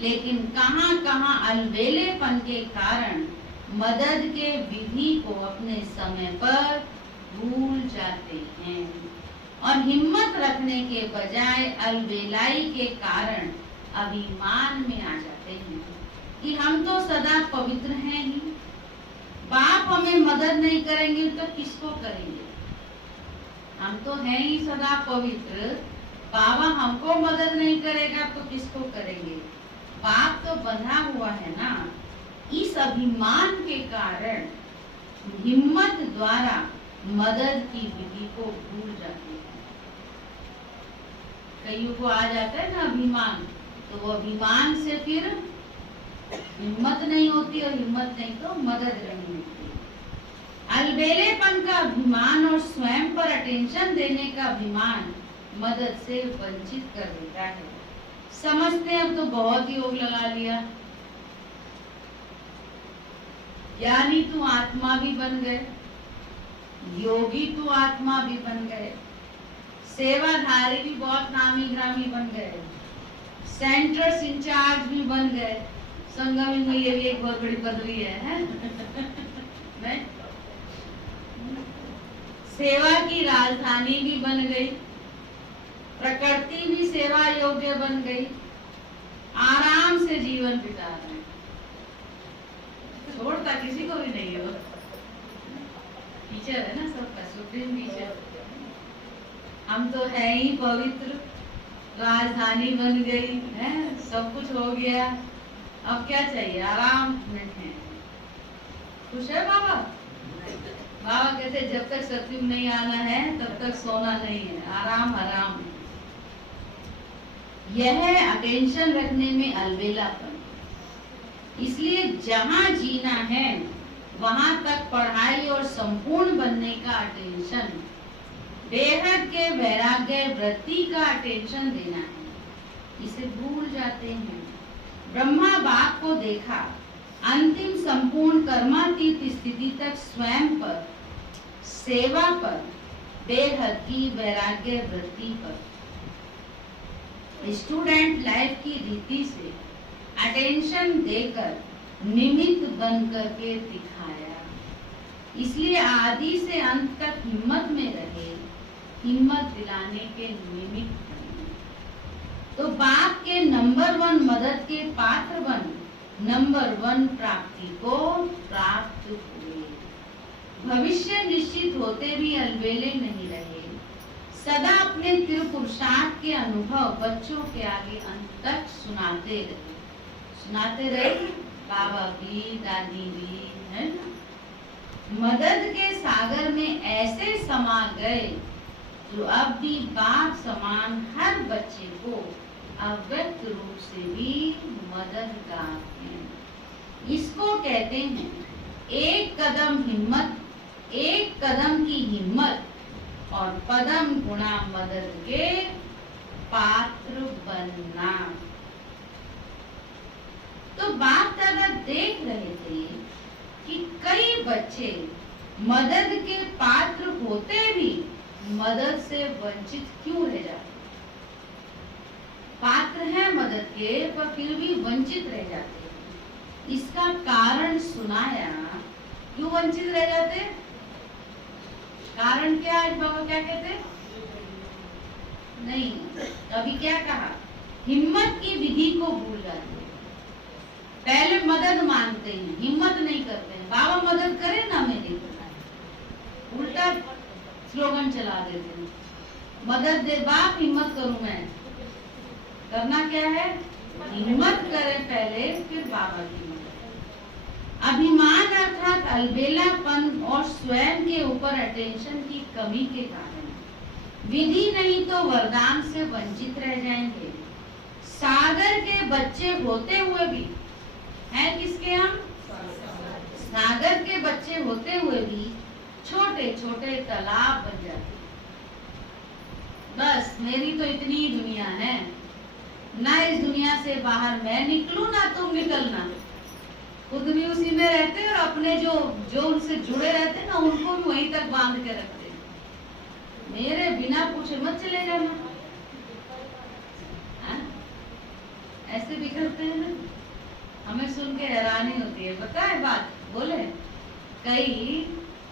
लेकिन कहां कहां अलबेलेपन के कारण मदद के विधि को अपने समय पर भूल जाते हैं और हिम्मत रखने के बजाय अलबेलाई के कारण अभिमान में आ जाते हैं कि हम तो सदा पवित्र हैं ही, बाप हमें मदद नहीं करेंगे तो किसको करेंगे, हम तो हैं ही सदा पवित्र, बाबा हमको मदद नहीं करेगा तो किसको करेंगे, बाप तो बंधा हुआ है ना। इस अभिमान के कारण हिम्मत द्वारा मदद की विधि को भूल जाते हैं। कईयों को आ जाता है ना अभिमान, तो वो अभिमान से फिर हिम्मत नहीं होती और हिम्मत नहीं तो मदद नहीं होती। अलबेलेपन का अभिमान और स्वयं पर अटेंशन देने का अभिमान मदद से वंचित कर देता है। समझते हैं अब तो बहुत योग लगा लिया, ज्ञानी तू आत्मा भी बन गए, योगी तू आत्मा भी बन गए, सेवाधारी भी बहुत नामी ग्रामी बन गए, सेंटर्स इंचार्ज भी बन गए। संगम में ये भी एक बहुत बड़ी पदवी है? नहीं? सेवा की राजधानी भी बन गई, प्रकृति भी सेवा योग्य बन गई, आराम से जीवन बिता रहे हैं, छोड़ता किसी को भी नहीं है। टीचर है ना सबका, सुप्रीम टीचर। हम तो है ही पवित्र, राजधानी बन गई है, सब कुछ हो गया, अब क्या चाहिए, आराम में है। खुश है बाबा? बाबा कहते जब तक सत्युग नहीं आना है तब तक सोना नहीं है, आराम आराम। यह अटेंशन रखने में अलबेलापन। इसलिए जहां जीना है वहां तक पढ़ाई और संपूर्ण बनने का अटेंशन, बेहद के वैराग्य वृत्ति का अटेंशन देना है, इसे भूल जाते हैं। ब्रह्मा बाप को देखा, अंतिम संपूर्ण कर्मातीत स्थिति तक स्वयं पर, सेवा पर, बेहद की वैराग्य वृत्ति पर। स्टूडेंट लाइफ की रीति से अटेंशन देकर निमित्त बन करके दिखाया। इसलिए आदि से अंत तक हिम्मत में रहे, हिम्मत दिलाने के निमित्त बने। तो बाप के नंबर 1 मदद के पात्र बन नंबर 1 प्राप्ति को प्राप्त हुए। भविष्य निश्चित होते भी अलबेले नहीं रहे, सदा अपने तीव्र पुरुषार्थ के अनुभव बच्चों के आगे अंत तक सुनाते रहे। बाबा भी, दादी भी, है ना? मदद के सागर में ऐसे समा गए जो अब भी बाप समान हर बच्चे को अव्यक्त रूप से भी मददगार हैं। इसको कहते हैं एक कदम हिम्मत, एक कदम की हिम्मत और पदम गुणा मदद के पात्र बनना। तो बाप दादा देख रहे थे कि कई बच्चे मदद के पात्र होते भी मदद से वंचित क्यों रह जाते, पात्र हैं मदद के पर फिर भी वंचित रह जाते। इसका कारण सुनाया, क्यों वंचित रह जाते, कारण क्या है? बाबा क्या कहते? नहीं, अभी क्या कहा, हिम्मत की विधि को भूल जाते। पहले मदद मांगते हैं, हिम्मत नहीं करते हैं। बाबा मदद करे ना, मैं नहीं करना, उल्टा स्लोगन चला देते हैं, मदद दे बाप, हिम्मत करूं मैं। करना क्या है, हिम्मत करें पहले, फिर बाबा की मदद। अभिमान अर्थात अलबेलापन और स्वयं के ऊपर अटेंशन की कमी के कारण विधि नहीं तो वरदान से वंचित रह जाएंगे। सागर के बच्चे होते हुए भी हैं किसके हम, सागर के बच्चे होते हुए भी छोटे छोटे तालाब बन जाते। बस मेरी तो इतनी दुनिया है ना, इस दुनिया से बाहर मैं निकलूं ना तो खुद भी उसी में रहते हैं और अपने जो जो उनसे जुड़े रहते हैं ना उनको भी वहीं तक बांध के रखते हैं। मेरे बिना पूछे मत चले जाना, ऐसे भी करते हैं ना। हमें सुन के हैरानी होती है। पता है बात बोले कई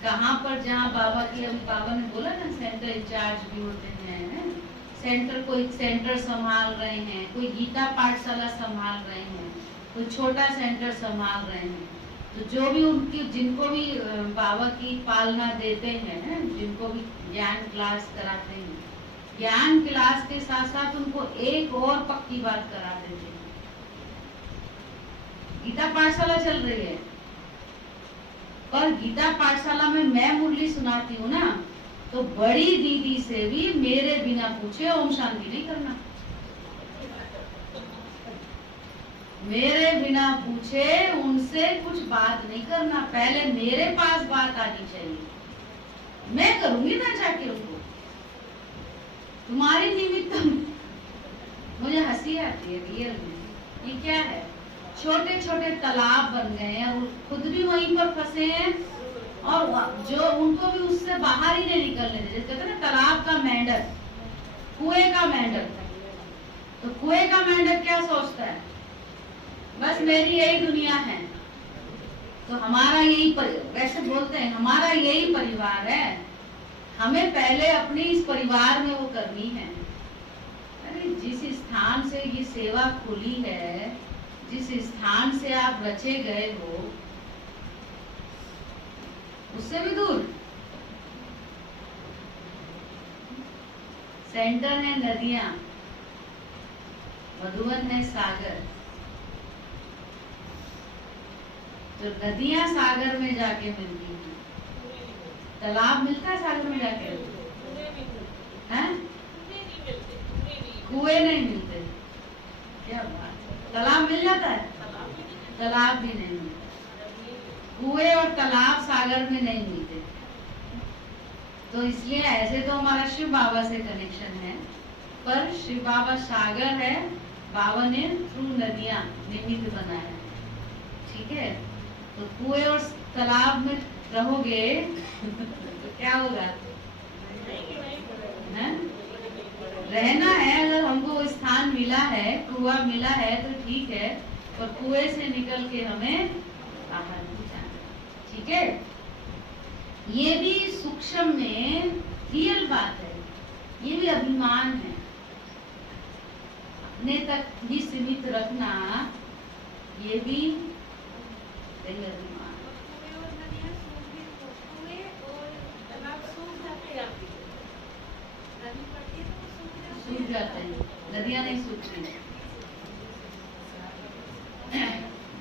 कहाँ पर जहाँ बाबा की, अभी बाबा ने बोला ना सेंटर इंचार्ज भी होते हैं, सेंटर कोई सेंटर संभाल रहे हैं, कोई गीता पाठशाला संभाल रहे हैं, कोई छोटा सेंटर संभाल रहे हैं। तो जो भी उनकी जिनको भी बाबा की पालना देते हैं, जिनको भी ज्ञान क्लास कराते हैं, ज्ञान क्लास के साथ साथ उनको एक और पक्की बात करा देते हैं। गीता पाठशाला चल रही है पर गीता पाठशाला में मैं मुरली सुनाती हूँ ना, तो बड़ी दीदी से भी मेरे बिना पूछे ओम शांति नहीं करना, मेरे बिना पूछे उनसे कुछ बात नहीं करना। पहले मेरे पास बात आनी चाहिए, मैं करूंगी ना जाके उनको। तुम्हारी निमित्त मुझे हंसी आती है रियल में। ये क्या है, छोटे छोटे तालाब बन गए हैं और खुद भी वहीं पर फंसे हैं और जो उनको भी उससे बाहर ही नहीं निकलने देते। कहते हैं ना तालाब का मेंढक, कुएं का मेंढक। तो कुएं का मेंढक क्या सोचता है, बस मेरी यही दुनिया है, तो हमारा यही वैसे बोलते हैं हमारा यही परिवार है, हमें पहले अपने इस परिवार में वो करनी है। अरे जिस स्थान से ये सेवा खुली है, जिस स्थान से आप रचे गए हो, उससे भी दूर सेंटर है नदियां, मधुवन है सागर। तो नदियां सागर में जाके मिलती हैं, तालाब मिलता है सागर में जाके, हैं? कुएं नहीं मिलते, क्या बात। तालाब मिल जाता है, तालाब भी नहीं मिलता। कुएं और तालाब सागर में नहीं मिलते। तो इसलिए ऐसे तो हमारा शिव बाबा से कनेक्शन है, पर शिव बाबा सागर है, बाबा ने थ्रू नदियां निमित्त बनाया, ठीक है। तो कुएं और तालाब में रहोगे तो क्या होगा, है? रहना है। अगर हमको स्थान मिला है, कुआं मिला है तो ठीक है, पर कुएं से निकल के हमें बाहर नहीं जाना, ठीक है। ये भी सूक्ष्म में रियल बात है, ये भी अभिमान है। अपने तक ही सीमित रखना, ये भी अभिमान। सूख जाते हैं, नदियां नहीं सूखती।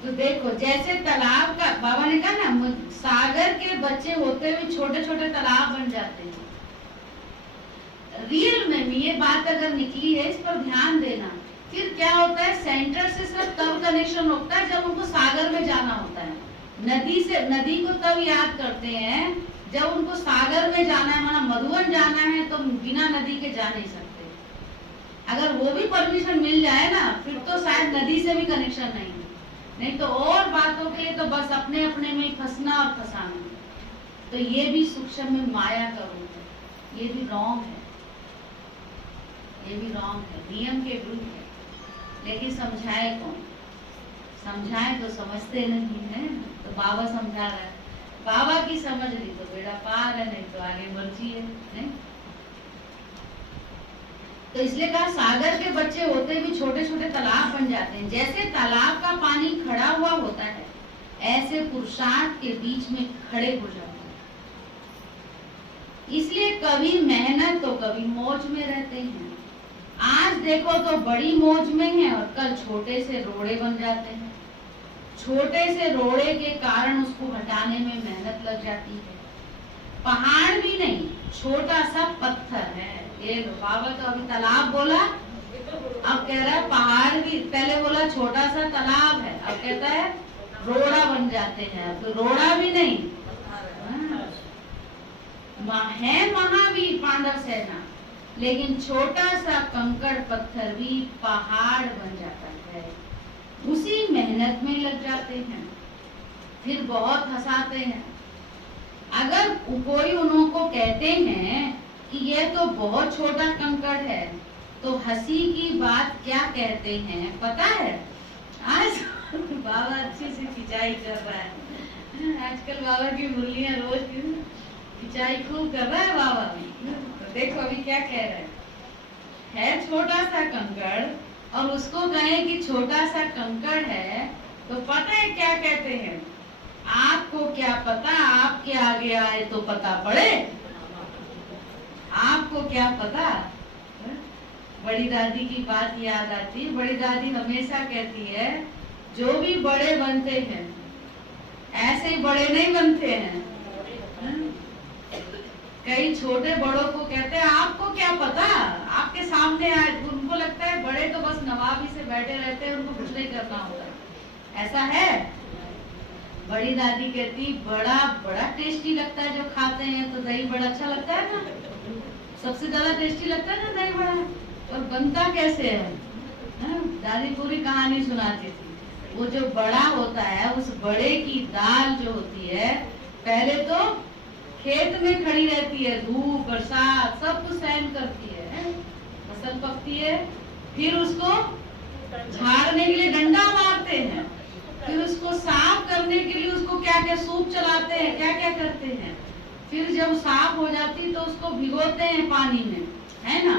तो देखो जैसे तालाब का बाबा ने कहा ना, सागर के बच्चे होते हुए छोटे छोटे तालाब बन जाते हैं। रियल में भी ये बात अगर निकली है, इस पर ध्यान देना। फिर क्या होता है, सेंटर से सिर्फ तब कनेक्शन होता है जब उनको सागर में जाना होता है। नदी को तब याद करते हैं जब उनको सागर में जाना है, माना मधुवन जाना है, तो बिना नदी के जा नहीं सकते। अगर वो भी परमिशन मिल जाए ना, फिर तो शायद नदी से भी कनेक्शन नहीं तो और बातों के लिए तो बस अपने अपने में फंसना और फंसाना। तो ये भी सूक्ष्म में माया का रूप है, ये भी रॉन्ग है, ये भी रॉन्ग है, नियम के विरुद्ध है। लेकिन समझाए कौन, समझाए तो समझते नहीं है। तो बाबा समझा रहा है, बाबा की समझ ली तो बेड़ा पार है, नहीं तो आगे मर्जी है, नहीं? तो इसलिए कहा सागर के बच्चे होते भी छोटे छोटे तालाब बन जाते हैं। जैसे तालाब का पानी खड़ा हुआ होता है, ऐसे पुरुषार्थ के बीच में खड़े हो जाते हैं। इसलिए कभी मेहनत तो कभी मौज में रहते हैं। आज देखो तो बड़ी मौज में है और कल छोटे से रोड़े बन जाते हैं। छोटे से रोड़े के कारण उसको हटाने में मेहनत लग जाती है। पहाड़ भी नहीं, छोटा सा पत्थर है। ये बाबा तो अभी तालाब बोला, अब कह रहा है पहाड़ भी। पहले बोला छोटा सा तालाब है, अब कहता है रोड़ा बन जाते हैं। तो रोड़ा भी नहीं है महावीर पांडव सेना, लेकिन छोटा सा कंकड़ पत्थर भी पहाड़ बन जाता है। उसी मेहनत में लग जाते हैं। फिर बहुत हंसाते हैं। अगर कोई उनको कहते हैं कि ये तो बहुत छोटा कंकड़ है, तो हंसी की बात क्या कहते हैं पता है? आज बाबा अच्छी सी खिंचाई कर रहा है। आजकल बाबा की मुरलियां रोज की खिंचाई खूब कर रहा है बाबा। तो देखो अभी क्या कह रहे है छोटा सा कंकड़, और उसको कहें कि छोटा सा कंकड़ है, तो पता है क्या कहते हैं? आपको क्या पता, आपके आगे आए तो पता पड़े। आपको क्या पता। बड़ी दादी की बात याद आती है। बड़ी दादी हमेशा कहती है जो भी बड़े बनते हैं ऐसे ही बड़े नहीं बनते हैं। कई छोटे बड़ों को कहते हैं आपको क्या पता, आपके सामने आए। उनको लगता है बड़े तो बस नवाबी से बैठे रहते हैं, उनको कुछ नहीं करना होता। ऐसा है? बड़ी दादी कहती बड़ा बड़ा टेस्टी लगता है जो खाते हैं, तो दही बड़ा अच्छा लगता है ना, सबसे ज्यादा टेस्टी लगता है ना दही बड़ा। और बनता कैसे है? दादी पूरी कहानी सुनाती थी। वो जो बड़ा होता है, उस बड़े की दाल जो होती है, पहले तो खेत में खड़ी रहती है, धूप बरसात सब कुछ सहन करती है, फसल पकती है, फिर उसको झाड़ने के लिए डंडा मारते हैं, फिर उसको साफ करने के लिए उसको क्या क्या सूप चलाते हैं, क्या क्या करते हैं, फिर जब साफ हो जाती तो उसको भिगोते हैं पानी में, है ना,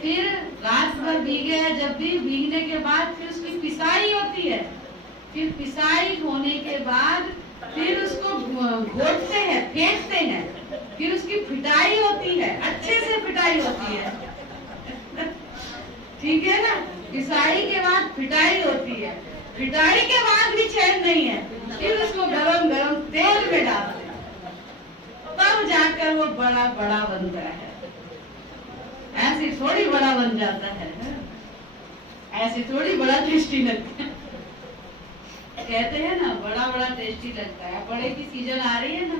फिर रात भर भीगे है, जब भी भीगने के बाद फिर उसकी पिसाई होती है, फिर पिसाई होने के बाद फिर उसको घोटते हैं, फेंटते हैं, फिर उसकी पिटाई होती है, अच्छे से पिटाई होती है। ठीक है ना? पिसाई के बाद पिटाई होती है, पिटाई के बाद भी चैन नहीं है, फिर उसको गरम गरम तेल में डालते हैं, तब जाकर वो बड़ा बड़ा बनता है। ऐसे थोड़ी बड़ा बन जाता है, ऐसे थोड़ी बड़ा टेस्टी लगता है। कहते हैं ना बड़ा बड़ा टेस्टी लगता है। बड़े की सीजन आ रही है ना,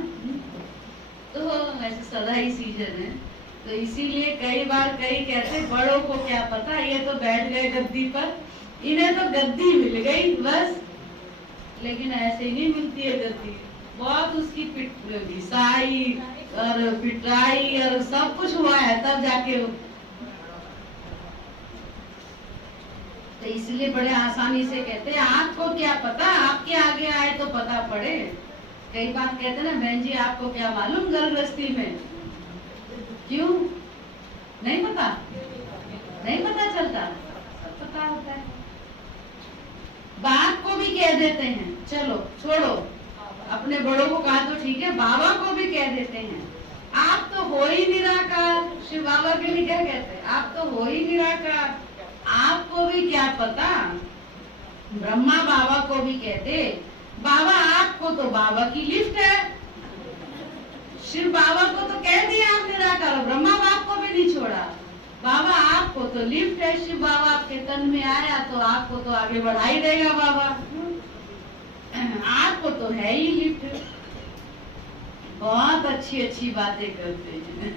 तो वैसे सदा ही सीजन है, तो इसीलिए कई बार कई कहते बड़ों को क्या पता, ये तो बैठ गए गद्दी पर, इन्हें तो गद्दी मिल गई बस। लेकिन ऐसे ही नहीं मिलती है गद्दी, बहुत उसकी घिसाई और पिटाई और सब कुछ हुआ है, तब जाके। तो इसलिए बड़े आसानी से कहते हैं आपको क्या पता, आपके आगे आए तो पता पड़े। कई बार कहते ना बहन जी आपको क्या मालूम घर गृहस्थी में, क्यों नहीं पता? नहीं पता चलता, सब पता होता है। बाप को भी कह देते हैं, चलो छोड़ो, अपने बड़ों को कहा तो ठीक है, बाबा को भी कह देते हैं आप तो हो ही निराकार। शिव बाबा के लिए क्या कहते हैं? आप तो हो ही निराकार, आपको भी क्या पता। ब्रह्मा बाबा को भी कहते बाबा आपको तो बाबा की लिफ्ट है। शिव बाबा को तो कह दिया आप निराकार, ब्रह्मा बाप को भी नहीं छोड़ा। बाबा आपको तो लिफ्ट है, शिव बाबा आपके तन में आया तो आपको तो आगे बढ़ा ही देगा बाबा, आपको तो है ही लिफ्ट। बहुत अच्छी अच्छी बातें करते हैं।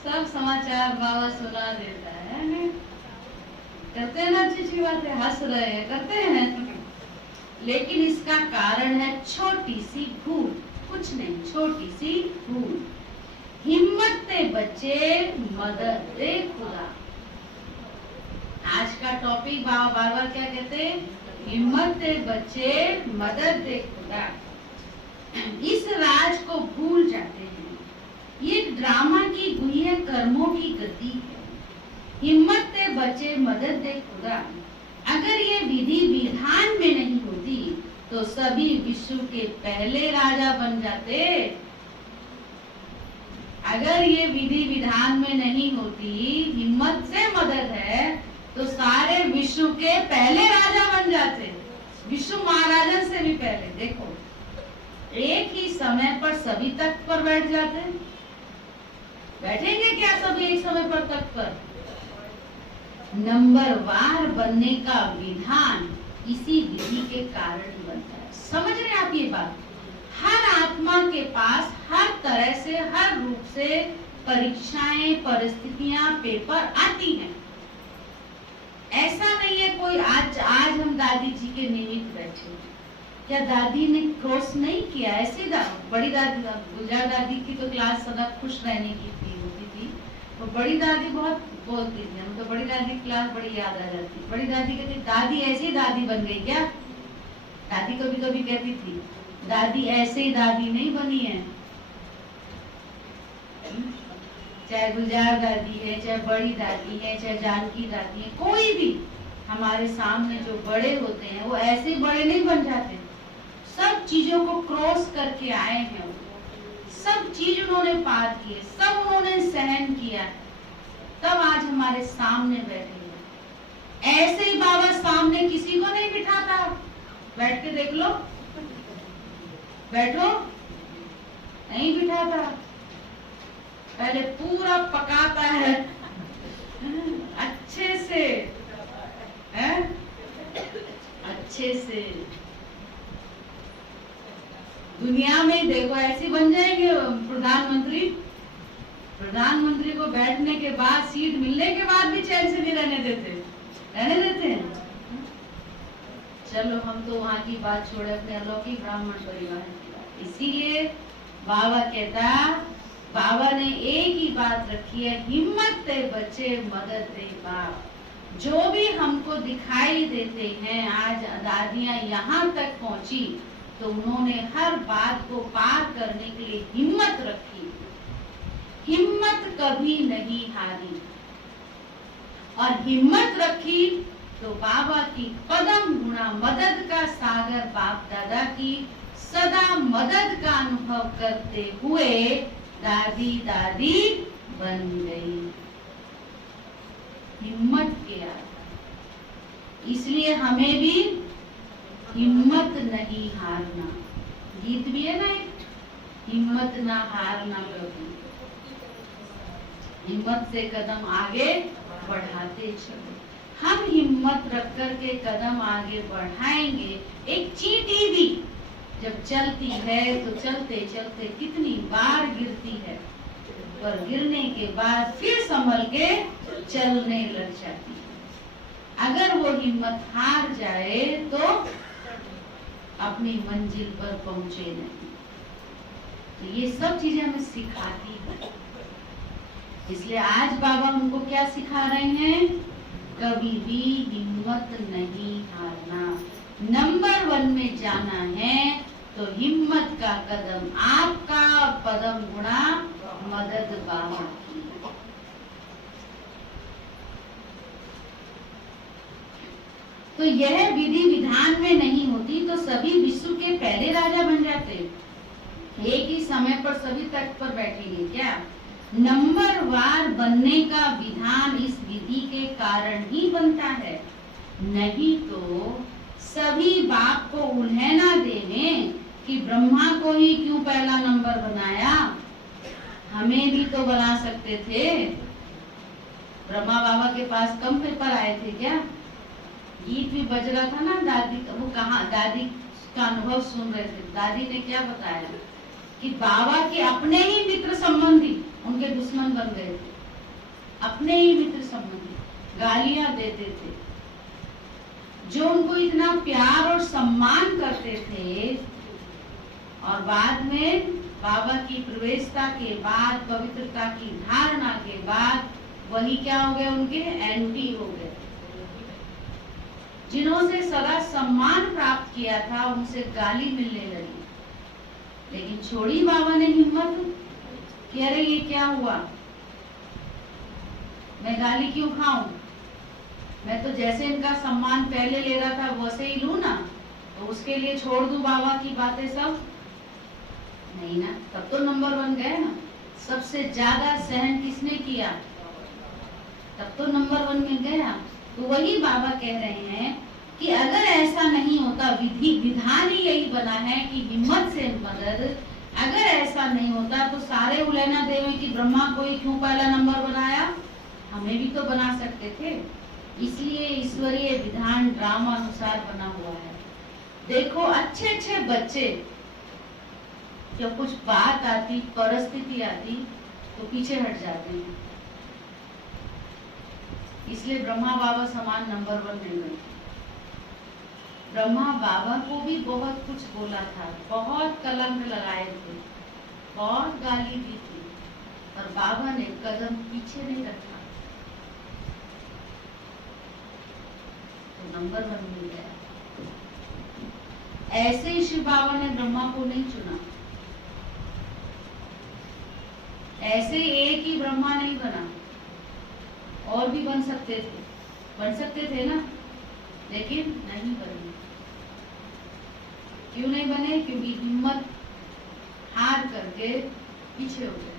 सब समाचार बाबा सुना देता है ना? करते हैं ना अच्छी अच्छी बातें, हंस रहे हैं, करते हैं। लेकिन इसका कारण है छोटी सी भूल, कुछ नहीं, छोटी सी भूल। हिम्मत दे बच्चे मदद दे खुदा। आज का टॉपिक बाबा बार बार क्या कहते हैं? हिम्मत दे बच्चे मदद दे खुदा। इस राज को भूल जाते हैं, ये ड्रामा की गुहिया कर्मों की गति है। हिम्मत दे बच्चे मदद दे खुदा। अगर ये विधि विधान में नहीं होती तो सभी विश्व के पहले राजा बन जाते। अगर ये विधि विधान में नहीं होती, हिम्मत से मदद है, तो सारे विश्व के पहले राजा बन जाते, विश्व महाराजन से भी पहले। देखो एक ही समय पर सभी तख्त पर बैठ जाते, बैठेंगे क्या सभी एक समय पर तख्त पर? नंबरवार बनने का विधान इसी विधि के कारण बनता है। समझ रहे हैं आप ये बात? हर आत्मा के पास हर तरह से, हर रूप से परीक्षाएं, परिस्थितियां, पेपर आती हैं। ऐसा नहीं है कोई आज हम दादी जी के निमित्त बैठे, क्या दादी ने क्रॉस नहीं किया? ऐसे बड़ी दादी, गुलजार दादी की तो क्लास सदा खुश रहने की थी, होती थी। तो बड़ी दादी बहुत बोलती थी, हम तो बड़ी दादी की क्लास बड़ी याद आ जाती। बड़ी दादी कहती दादी ऐसी दादी बन गई क्या? दादी कभी कभी कहती थी दादी ऐसे ही दादी नहीं बनी है। चाहे गुलजार दादी है, चाहे बड़ी दादी है, चाहे जानकी दादी है, कोई भी हमारे सामने जो बड़े होते हैं वो ऐसे बड़े नहीं बन जाते। सब चीजों को क्रॉस करके आए हैं वो, सब चीज उन्होंने पार किए, सब उन्होंने सहन किया, तब आज हमारे सामने बैठे हैं। ऐसे ही बाबा सामने किसी को नहीं बिठाता। बैठ के देख लो, बैठो, नहीं बिठाता, पहले पूरा पकाता है अच्छे से, है? अच्छे से। दुनिया में देखो ऐसे बन जाएंगे प्रधानमंत्री। प्रधानमंत्री को बैठने के बाद, सीट मिलने के बाद भी चैन से नहीं रहने देते हैं। चलो हम तो वहाँ की बात छोड़े, अपने अलौकिक ब्राह्मण परिवार की बात। इसीलिए बाबा कहता, बाबा ने एक ही बात रखी है, हिम्मत दे बच्चे, मदद दे बाप। जो भी हमको दिखाई देते हैं, आज दादियां यहाँ तक पहुंची तो उन्होंने हर बात को पार करने के लिए हिम्मत रखी, हिम्मत कभी नहीं हारी, और हिम्मत रखी तो बाबा की पदम गुणा मदद का सागर बाप दादा की सदा मदद का अनुभव करते हुए दादी दादी बन गई। हिम्मत के आधार, इसलिए हमें भी हिम्मत नहीं हारना। गीत भी है ना एक, हिम्मत ना हारना प्रभु, हिम्मत से कदम आगे बढ़ाते चलो। हम हिम्मत रख कर के कदम आगे बढ़ाएंगे। एक चींटी भी जब चलती है तो चलते चलते कितनी बार गिरती है, पर गिरने के बाद फिर संभल के चलने लग जाती है। अगर वो हिम्मत हार जाए तो अपनी मंजिल पर पहुंचे नहीं। तो ये सब चीजें हमें सिखाती है। इसलिए आज बाबा हमको क्या सिखा रहे हैं? कभी भी हिम्मत नहीं हारना। नंबर 1 में जाना है तो हिम्मत का कदम आपका, पदम गुणा मदद बाबा की। तो यह विधि विधान में नहीं होती तो सभी विश्व के पहले राजा बन जाते। एक ही समय पर सभी तख्त पर बैठेंगे क्या? नंबर वार बनने का विधान इस विधि के कारण ही बनता है, नहीं तो सभी बाप को उल्हेना देने कि ब्रह्मा को ही क्यों पहला नंबर बनाया, हमें भी तो बना सकते थे। ब्रह्मा बाबा के पास कम पेपर आए थे क्या? गीत भी बज रहा था ना, दादी वो कहा, दादी का अनुभव सुन रहे थे। दादी ने क्या बताया कि बाबा के अपने ही मित्र संबंधी उनके दुश्मन बन गए थे। अपने ही मित्र संबंधी गालियां देते थे, जो उनको इतना प्यार और सम्मान करते थे, और बाद में बाबा की प्रवेशता के बाद, पवित्रता की धारणा के बाद वही क्या हो गए? उनके एंटी हो गए। जिन्होंने सदा सम्मान प्राप्त किया था उनसे गाली मिलने लगी। लेकिन छोड़ी बाबा ने हिम्मत कि अरे ये क्या हुआ, मैं गाली क्यों खाऊं, मैं तो जैसे इनका सम्मान पहले ले रहा था वैसे ही लूं ना, तो उसके लिए छोड़ दूं बाबा की बातें सब? नहीं ना। तब तो नंबर 1 गए ना। सबसे ज्यादा सहन किसने किया? तब तो नंबर 1 में गया। तो वही बाबा कह रहे हैं कि अगर ऐसा नहीं होता, विधि विधान ही यही बना है कि हिम्मत से मदद, अगर ऐसा नहीं होता तो सारे उलेना देवे कि ब्रह्मा को ही क्यों पहला नंबर बनाया, हमें भी तो बना सकते थे। इसलिए ईश्वरीय विधान ड्रामा अनुसार बना हुआ है। देखो अच्छे अच्छे बच्चे, जब कुछ बात आती, परिस्थिति आती तो पीछे हट जाते हैं। इसलिए ब्रह्मा बाबा समान नंबर 1 नहीं बनते। ब्रह्मा बाबा को भी बहुत कुछ बोला था, बहुत कलंक लगाए थे, बहुत गाली दी थी, और बाबा ने कदम पीछे नहीं रखा, तो नंबर 1 मिल गया। ऐसे ही शिव बाबा ने ब्रह्मा को नहीं चुना, ऐसे एक ही ब्रह्मा नहीं बना, और भी बन सकते थे ना, लेकिन नहीं बने। क्यों नहीं बने? क्योंकि हिम्मत हार करके पीछे हो गए।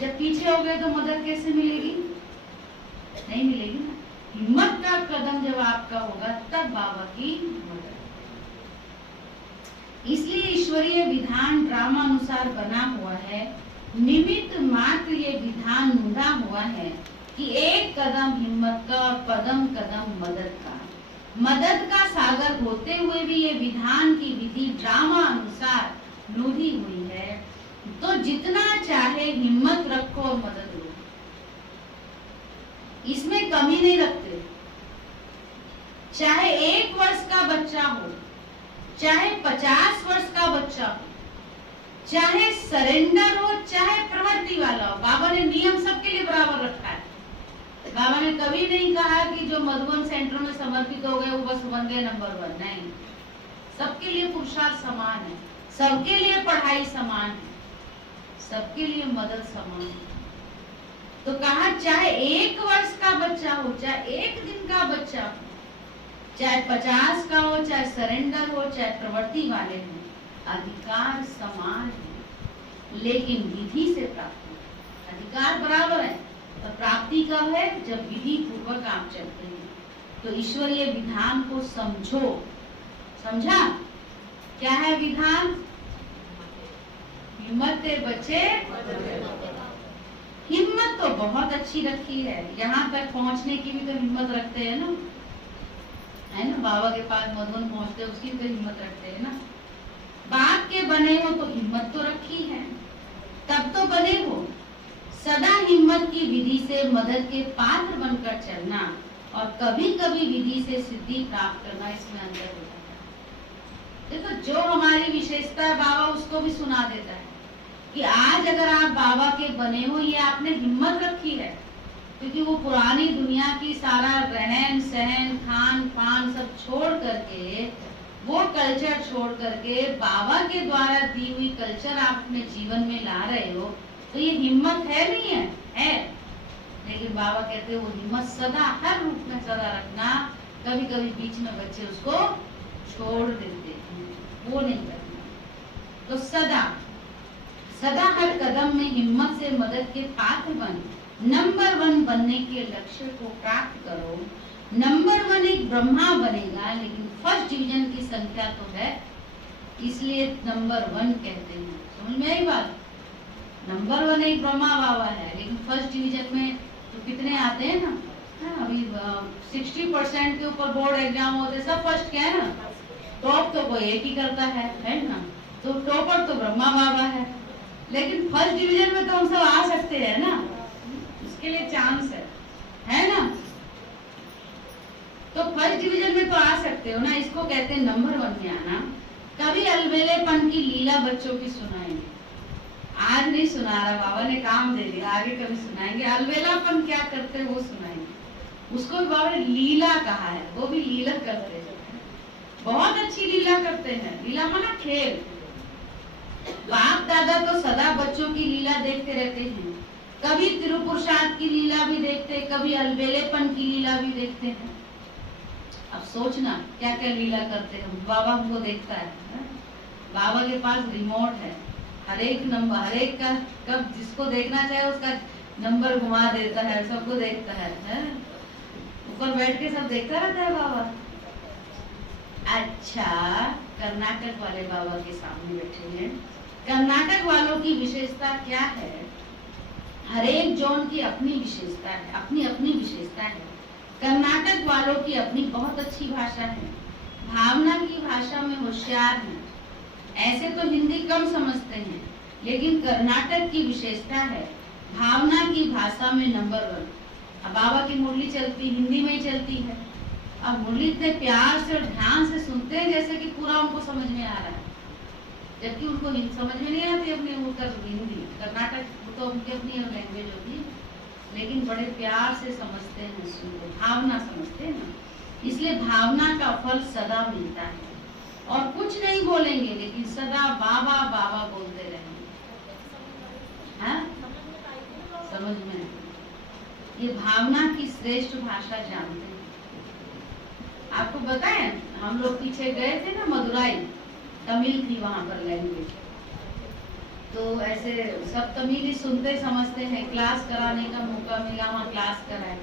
जब पीछे हो गए तो मदद कैसे मिलेगी? नहीं मिलेगी ना। हिम्मत का कदम जब आपका होगा तब बाबा की मदद। इसलिए ईश्वरीय विधान ड्रामा अनुसार बना हुआ है, निमित्त मात्र ये विधान मुड़ा हुआ है कि एक कदम हिम्मत का और कदम कदम मदद का सागर होते हुए भी ये विधान की विधि ड्रामा अनुसार नूरी हुई है। तो जितना चाहे हिम्मत रखो और मदद लो, इसमें कमी नहीं रखते। चाहे 1 वर्ष का बच्चा हो, चाहे 50 वर्ष का बच्चा हो, चाहे सरेंडर हो, चाहे प्रवृत्ति वाला हो, बाबा ने नियम सबके लिए बराबर रखा है। बाबा ने कभी नहीं कहा कि जो मधुबन सेंटर में समर्पित हो गए वो बस बन गए नंबर 1। नहीं, सबके लिए पुरुषार्थ समान है, सबके लिए पढ़ाई समान है, सबके लिए मदद समान है। तो कहा चाहे 1 वर्ष का बच्चा हो, चाहे 1 दिन का बच्चा हो, चाहे 50 का हो, चाहे सरेंडर हो, चाहे प्रवृत्ति वाले हो, अधिकार समान है, लेकिन विधि से प्राप्त हो। अधिकार बराबर है, तो प्राप्ति कब है? जब विधि पूर्वक आप चलते हैं। तो ईश्वरीय विधान को समझो। समझा? क्या है विधान? हिम्मत के बच्चे, हिम्मत तो बहुत अच्छी रखी है, यहाँ तक पहुँचने की भी तो हिम्मत रखते हैं ना, है ना। बाबा के पास मधुबन पहुँचते उसकी तो हिम्मत रखते हैं ना। बाप के बने हो तो हिम्मत तो रखी है, तब तो बने हो। सदा हिम्मत की विधि से मदद के पात्र बनकर चलना और कभी कभी विधि से सिद्धि प्राप्त करना, इसमें अंतर होता है। देखो, जो हमारी विशेषता है बाबा उसको भी सुना देता है कि आज अगर आप बाबा के बने हो, ये आपने हिम्मत रखी है, क्योंकि वो पुरानी दुनिया की सारा रहन सहन खान पान सब छोड़ करके, वो कल्चर छोड़ करके बाबा के द्वारा दी हुई कल्चर आप अपने जीवन में ला रहे हो, तो ये हिम्मत है नहीं है? है। लेकिन बाबा कहते हैं वो हिम्मत सदा हर रूप में सदा रखना। कभी कभी बीच में बच्चे उसको छोड़ देते हैं, वो नहीं करना। तो सदा सदा हर कदम में हिम्मत से मदद के पात्र बन नंबर 1 बनने के लक्ष्य को प्राप्त करो। नंबर 1 एक ब्रह्मा बनेगा, लेकिन फर्स्ट डिवीजन की संख्या तो है, इसलिए नंबर 1 कहते हैं। समझ में आई बात? नंबर 1 एक ब्रह्मा बाबा है, लेकिन फर्स्ट डिवीजन में तो कितने आते हैं ना, अभी 60% के ऊपर बोर्ड एग्जाम होते, सब फर्स्ट क्या है ना, टॉप तो कोई एक ही करता है ना। तो टॉपर तो ब्रह्मा बाबा है, लेकिन फर्स्ट डिवीजन में तो हम सब आ सकते हैं ना, उसके लिए चांस है ना। तो फर्स्ट डिवीजन में तो आ सकते हो ना, इसको कहते हैं नंबर 1 में आना। कभी अलबेलेपन की लीला बच्चों की सुनाएंगे, आज नहीं सुना रहा, बाबा ने काम दे दिया, आगे कभी सुनाएंगे। अलबेलापन क्या करते हैं वो सुनाएंगे। उसको भी बाबा ने लीला कहा है, वो भी लीला करते हैं, बहुत अच्छी लीला करते हैं। लीला माना खेल। बाप दादा तो सदा बच्चों की लीला देखते रहते हैं, कभी तिरुपुरुषार्थ की लीला भी देखते, कभी अलबेलेपन की लीला भी देखते हैं। अब सोचना क्या क्या लीला करते हैं। बाबा हमको देखता है, बाबा के पास रिमोट है, हर एक नंबर, हर एक का कब जिसको देखना चाहे उसका नंबर घुमा देता है, सबको देखता है? ऊपर बैठ के सब देखता रहता है बाबा। अच्छा, कर्नाटक वाले बाबा के सामने बैठे हैं। कर्नाटक वालों की विशेषता क्या है? हर एक जोन की अपनी विशेषता है, अपनी अपनी विशेषता है। कर्नाटक वालों की अपनी बहुत अच्छी भाषा है, भावना की भाषा में होशियार है। ऐसे तो हिंदी कम समझते हैं, लेकिन कर्नाटक की विशेषता है भावना की भाषा में नंबर 1। अब बाबा की मुरली चलती हिंदी में ही चलती है, अब मुरली इतने प्यार से और ध्यान से सुनते हैं जैसे कि पूरा उनको समझ में आ रहा है, जबकि उनको समझ में नहीं आती अपनी उत्तर हिंदी। कर्नाटक तो उनकी अपनी लैंग्वेज होती है, लेकिन बड़े प्यार से समझते हैं, उसको भावना समझते हैं ना, इसलिए भावना का फल सदा मिलता है। और कुछ नहीं बोलेंगे लेकिन सदा बाबा बाबा बोलते रहेंगे। हाँ? समझ में नहीं। ये भावना की श्रेष्ठ भाषा जानते हैं। आपको बताएं, हम लोग पीछे गए थे ना मदुराई, तमिल थी वहां पर लैंग्वेज, तो ऐसे सब तमिल ही सुनते समझते हैं। क्लास कराने का मौका मिला, वहाँ क्लास कराए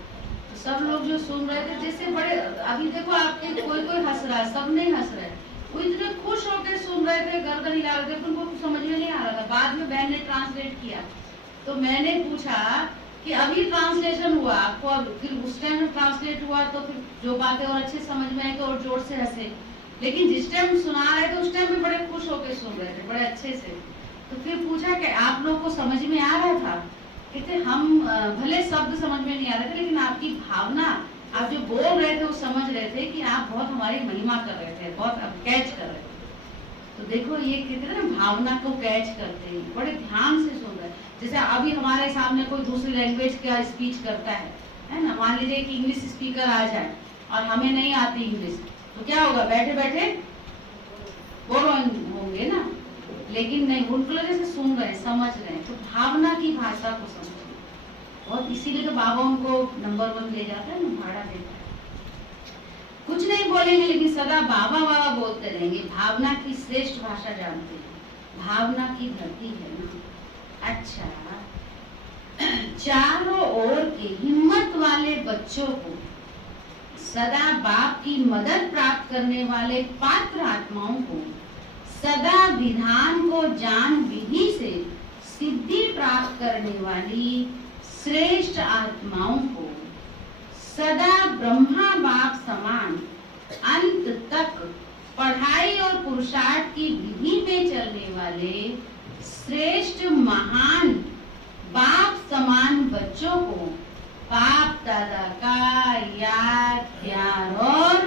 तो सब लोग जो सुन रहे थे जैसे बड़े, अभी देखो आपके कोई कोई हंस रहा है, सब नहीं हंस रहे, वो इतने खुश होकर सुन रहे थे, गर्दन हिला रहे थे, उनको कुछ समझ में नहीं आ रहा था। बाद में बहन ने ट्रांसलेट किया तो मैंने पूछा कि अभी ट्रांसलेशन हुआ आपको, अब फिर उस टाइम ट्रांसलेट हुआ तो फिर जो बातें और अच्छे समझ में आई तो और जोर से हंसे, लेकिन जिस टाइम सुना रहे थे उस टाइम भी बड़े खुश होकर सुन रहे थे, बड़े अच्छे से। तो फिर पूछा कि आप लोग को समझ में आ रहा था? कहते हम भले शब्द समझ में नहीं आ रहे थे लेकिन आपकी भावना, आप जो बोल रहे थे वो समझ रहे थे कि आप बहुत हमारी महिमा कर रहे थे, बहुत कैच कर रहे थे। तो देखो ये कहते हैं ना, भावना को कैच करते हैं, बड़े ध्यान से सुन रहे हैं। जैसे अभी हमारे सामने कोई दूसरी लैंग्वेज का स्पीच करता है ना, मान लीजिए कि इंग्लिश स्पीकर आ जाए और हमें नहीं आती इंग्लिश, तो क्या होगा, बैठे बैठे बोलो होंगे ना, लेकिन नहीं, उनको जैसे सुन रहे हैं, समझ रहे हैं, तो भावना की भाषा को समझ। और इसीलिए तो बाबा उनको नंबर 1 ले जाता है ना, भाड़ा देता है। कुछ नहीं बोलेंगे लेकिन सदा बाबा बाबा बोलते रहेंगे। भावना की श्रेष्ठ भाषा जानते हैं, भावना की धरती है ना। अच्छा, चारों ओर के हिम्मत वाले बच्चों को, सदा बाप की मदद प्राप्त करने वाले पात्र आत्माओं को, सदा विधान को जान विधि से सिद्धि प्राप्त करने वाली श्रेष्ठ आत्माओं को, सदा ब्रह्मा बाप समान अंत तक पढ़ाई और पुरुषार्थ की विधि में चलने वाले श्रेष्ठ महान बाप समान बच्चों को बाप दादा का याद प्यार और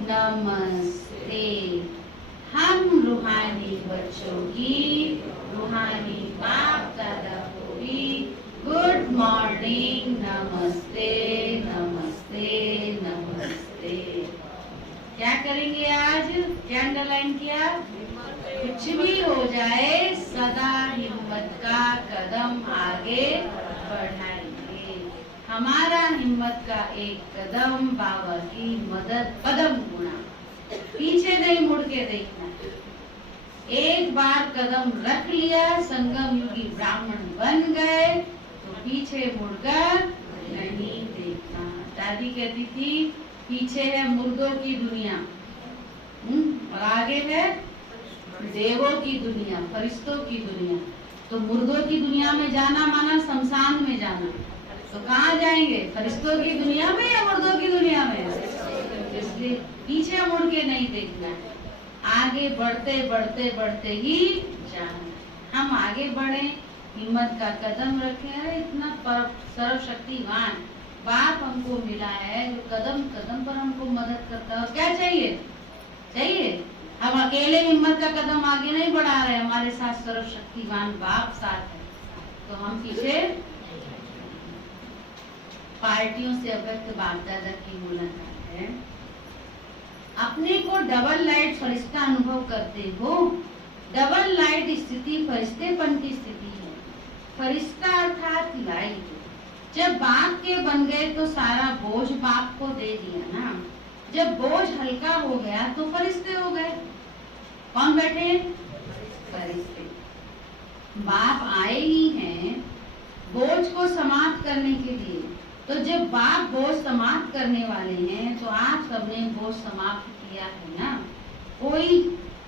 नमस्ते। हम रूहानी बच्चों की, रूहानी बाप दादा को भी गुड मॉर्निंग, नमस्ते नमस्ते नमस्ते। क्या करेंगे आज? क्या अंडरलाइन किया? कुछ भी हो जाए सदा हिम्मत का कदम आगे बढ़ाएंगे। हमारा हिम्मत का एक कदम बाबा की मदद कदम गुना, पीछे नहीं मुड़ के देखना। एक बार कदम रख लिया, संगम युगी ब्राह्मण बन गए, तो पीछे मुड़कर नहीं देखना। दादी कहती थी पीछे है मुर्दों की दुनिया और आगे है देवों की दुनिया, फरिश्तों की दुनिया। तो मुर्दों की दुनिया में जाना माना शमशान में जाना, तो कहाँ जाएंगे? फरिश्तों की दुनिया में या मुर्दों की दुनिया में? इसलिए पीछे मुड़ के नहीं देखना, आगे बढ़ते बढ़ते बढ़ते ही जाना। हम आगे बढ़े, हिम्मत का कदम रखें। अरे इतना सर्वशक्तिवान बाप हमको मिला है जो कदम कदम पर हमको मदद करता है। और क्या चाहिए? हम अकेले हिम्मत का कदम आगे नहीं बढ़ा रहे, हमारे साथ सर्वशक्तिवान बाप साथ है, तो हम पीछे। पार्टियों से अव्यक्त बाप दादा की मुलाकात है। अपने को डबल लाइट फरिश्ता अनुभव करते हो। डबल लाइट स्थिति फरिश्तेपन की स्थिति है। फरिश्ता अर्थात लाइट। जब बाप के बन गए तो सारा बोझ बाप को दे दिया ना। जब बोझ हल्का हो गया तो फरिश्ते हो गए। कौन बैठे? फरिश्ते। बाप आए ही हैं बोझ को समाप्त करने के लिए। तो जब बाप बोझ समाप्त करने वाले हैं तो आप सबने बोझ समाप्त किया है ना। कोई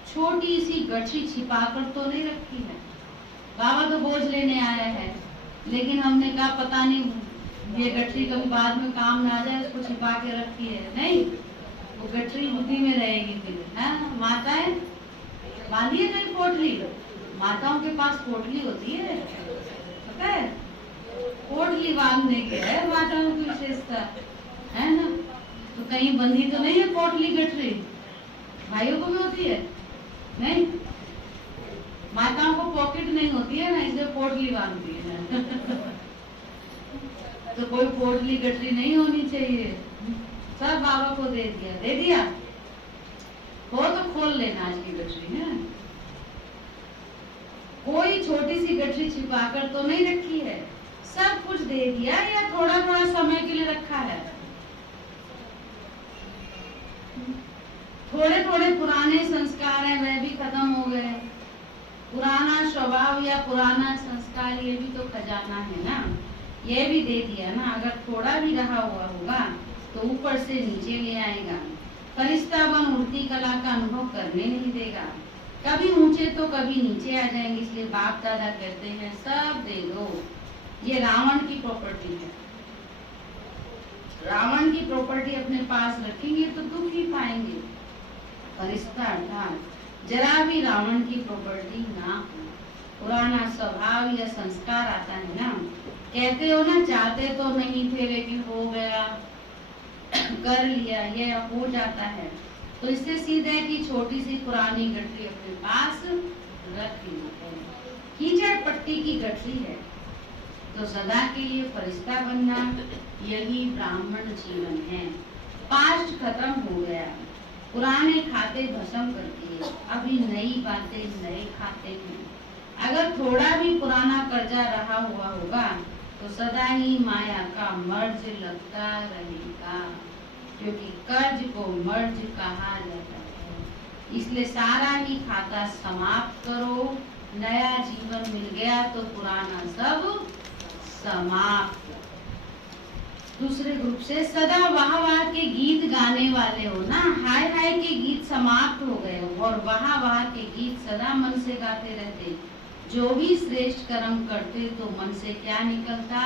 छोटी सी गठरी छिपाकर तो नहीं रखी है। बाबा तो बोझ लेने आया है, लेकिन हमने कहा पता नहीं ये गठरी कभी बाद में काम ना आ जाए, उसको छिपा के रखी है। नहीं, वो गठरी बुद्धि में रहेगी फिर। है माताएं बांधिए कहीं पोटली, माताओं के पास पोटली होती है, पता है? पोटली बांधने की है माताओं की विशेषता, है ना। तो कहीं बंधी तो नहीं है पोटली गठरी? भाइयों को भी होती है? नहीं, माताओं को पॉकेट नहीं होती है ना, इसलिए पोटली बांधती है। तो कोई पोटली गठरी नहीं होनी चाहिए। सब बाबा को दे दिया, दे दिया हो तो खोल लेना आज की गठरी है। कोई छोटी सी गठरी छिपाकर तो नहीं रखी है, सब कुछ दे दिया या थोड़ा थोड़ा समय के लिए रखा है। थोड़े थोड़े पुराने संस्कार हैं, वह भी खत्म हो गए। पुराना स्वभाव या पुराना संस्कार, ये भी तो खजाना है ना, ये भी दे दिया ना। अगर थोड़ा भी रहा हुआ होगा तो ऊपर से नीचे ले आएगा। फरिश्ता बन उड़ती कला का अनुभव करने नहीं देगा। कभी ऊंचे तो कभी नीचे आ जाएंगे, इसलिए बाप दादा कहते हैं सब दे दो। ये रावण की प्रॉपर्टी है। रावण की प्रॉपर्टी अपने पास रखेंगे तो दुख ही पाएंगे। फरिश्ता अर्थात जरा भी रावण की प्रॉपर्टी ना हो। पुराना स्वभाव या संस्कार आता है ना, कहते हो ना चाहते तो नहीं थे लेकिन हो गया, कर लिया, ये हो जाता है। तो इससे सीधा है कि छोटी सी पुरानी गठरी अपने पास रख ली है। कीचड़ पट्टी की गठरी है तो सदा के लिए फरिश्ता बनना, यही ब्राह्मण जीवन है। पास्ट खत्म हो गया, पुराने खाते भस्म कर दिए, अभी नई बातें नए खाते हैं। अगर थोड़ा भी पुराना कर्जा रहा हुआ होगा तो सदा ही माया का मर्ज लगता रहेगा, क्योंकि कर्ज को मर्ज कहा जाता है। इसलिए सारा ही खाता समाप्त करो। नया जीवन मिल गया तो पुराना सब समाप्त। दूसरे ग्रुप से सदा वाह वाह के गीत गाने वाले हो ना, हाय हाय के गीत समाप्त हो गए हो और वाह वाह के गीत सदा मन से गाते रहते। जो भी श्रेष्ठ कर्म करते तो मन से क्या निकलता?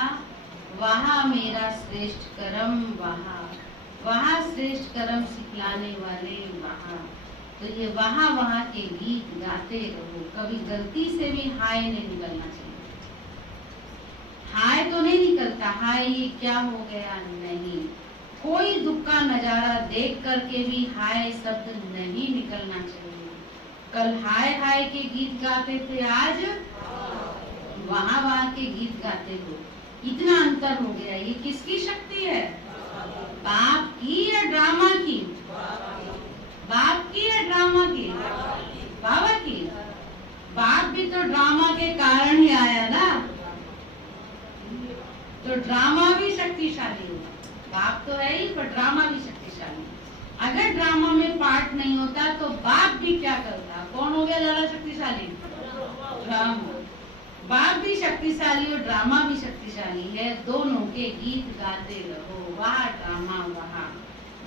वाह मेरा श्रेष्ठ कर्म वाह, वाह श्रेष्ठ कर्म सिखलाने वाले वाह। तो ये वाह वाह के गीत गाते रहो, कभी गलती से भी हाय नहीं निकलना चाहिए। हाय तो नहीं निकलता, हाय ये क्या हो गया, नहीं। कोई दुख का नजारा देख करके भी हाय शब्द नहीं निकलना चाहिए। कल हाय हाय के गीत गाते थे, आज वहां वहां के गीत गाते हो। इतना अंतर हो गया। ये किसकी शक्ति है? बाप की या ड्रामा की? बाप की या ड्रामा की? बाबा की। बाप भी तो ड्रामा के कारण ही आया ना, तो ड्रामा भी शक्तिशाली होगा। बाप तो है ही, पर ड्रामा भी शक्तिशाली। अगर ड्रामा में पार्ट नहीं होता तो बाप भी क्या करता? कौन हो गया ज्यादा शक्तिशाली? ड्रामा। बाप भी शक्तिशाली और ड्रामा भी शक्तिशाली है। दोनों के गीत गाते रहो, वाह ड्रामा वाह।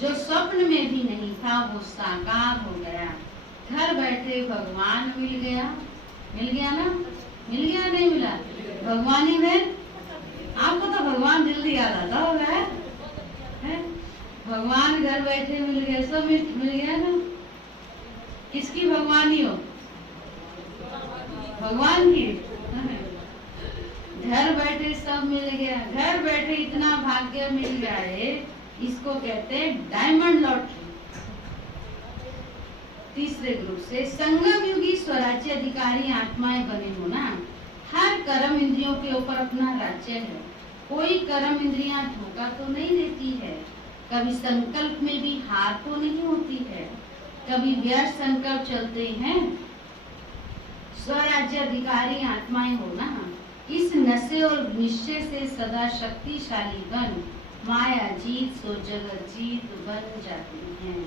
जो स्वप्न में भी नहीं था वो साकार हो गया। घर बैठे भगवान मिल गया। मिल गया ना? मिल गया नहीं मिला? भगवानी में आपको तो भगवान जल्दी याद आता होगा है? भगवान घर बैठे मिल गए, सब मिल गया ना। किसकी भगवानी हो? भगवान की। घर बैठे सब मिल गया। घर बैठे इतना भाग्य मिल जाए, इसको कहते हैं डायमंड लॉटरी। तीसरे ग्रुप से संगम युगी स्वराज्य अधिकारी आत्माएं बने हो ना। हर कर्म इंद्रियों के ऊपर अपना राज्य है। कोई कर्म इंद्रियां धोखा तो नहीं देती है। कभी संकल्प में भी हार तो नहीं होती है। कभी व्यर्थ संकल्प चलते हैं। स्वराज्य अधिकारी आत्माएं हो ना, इस नशे और निश्चय से सदा शक्तिशाली बन माया जीत सो जगत जीत बन जाती हैं।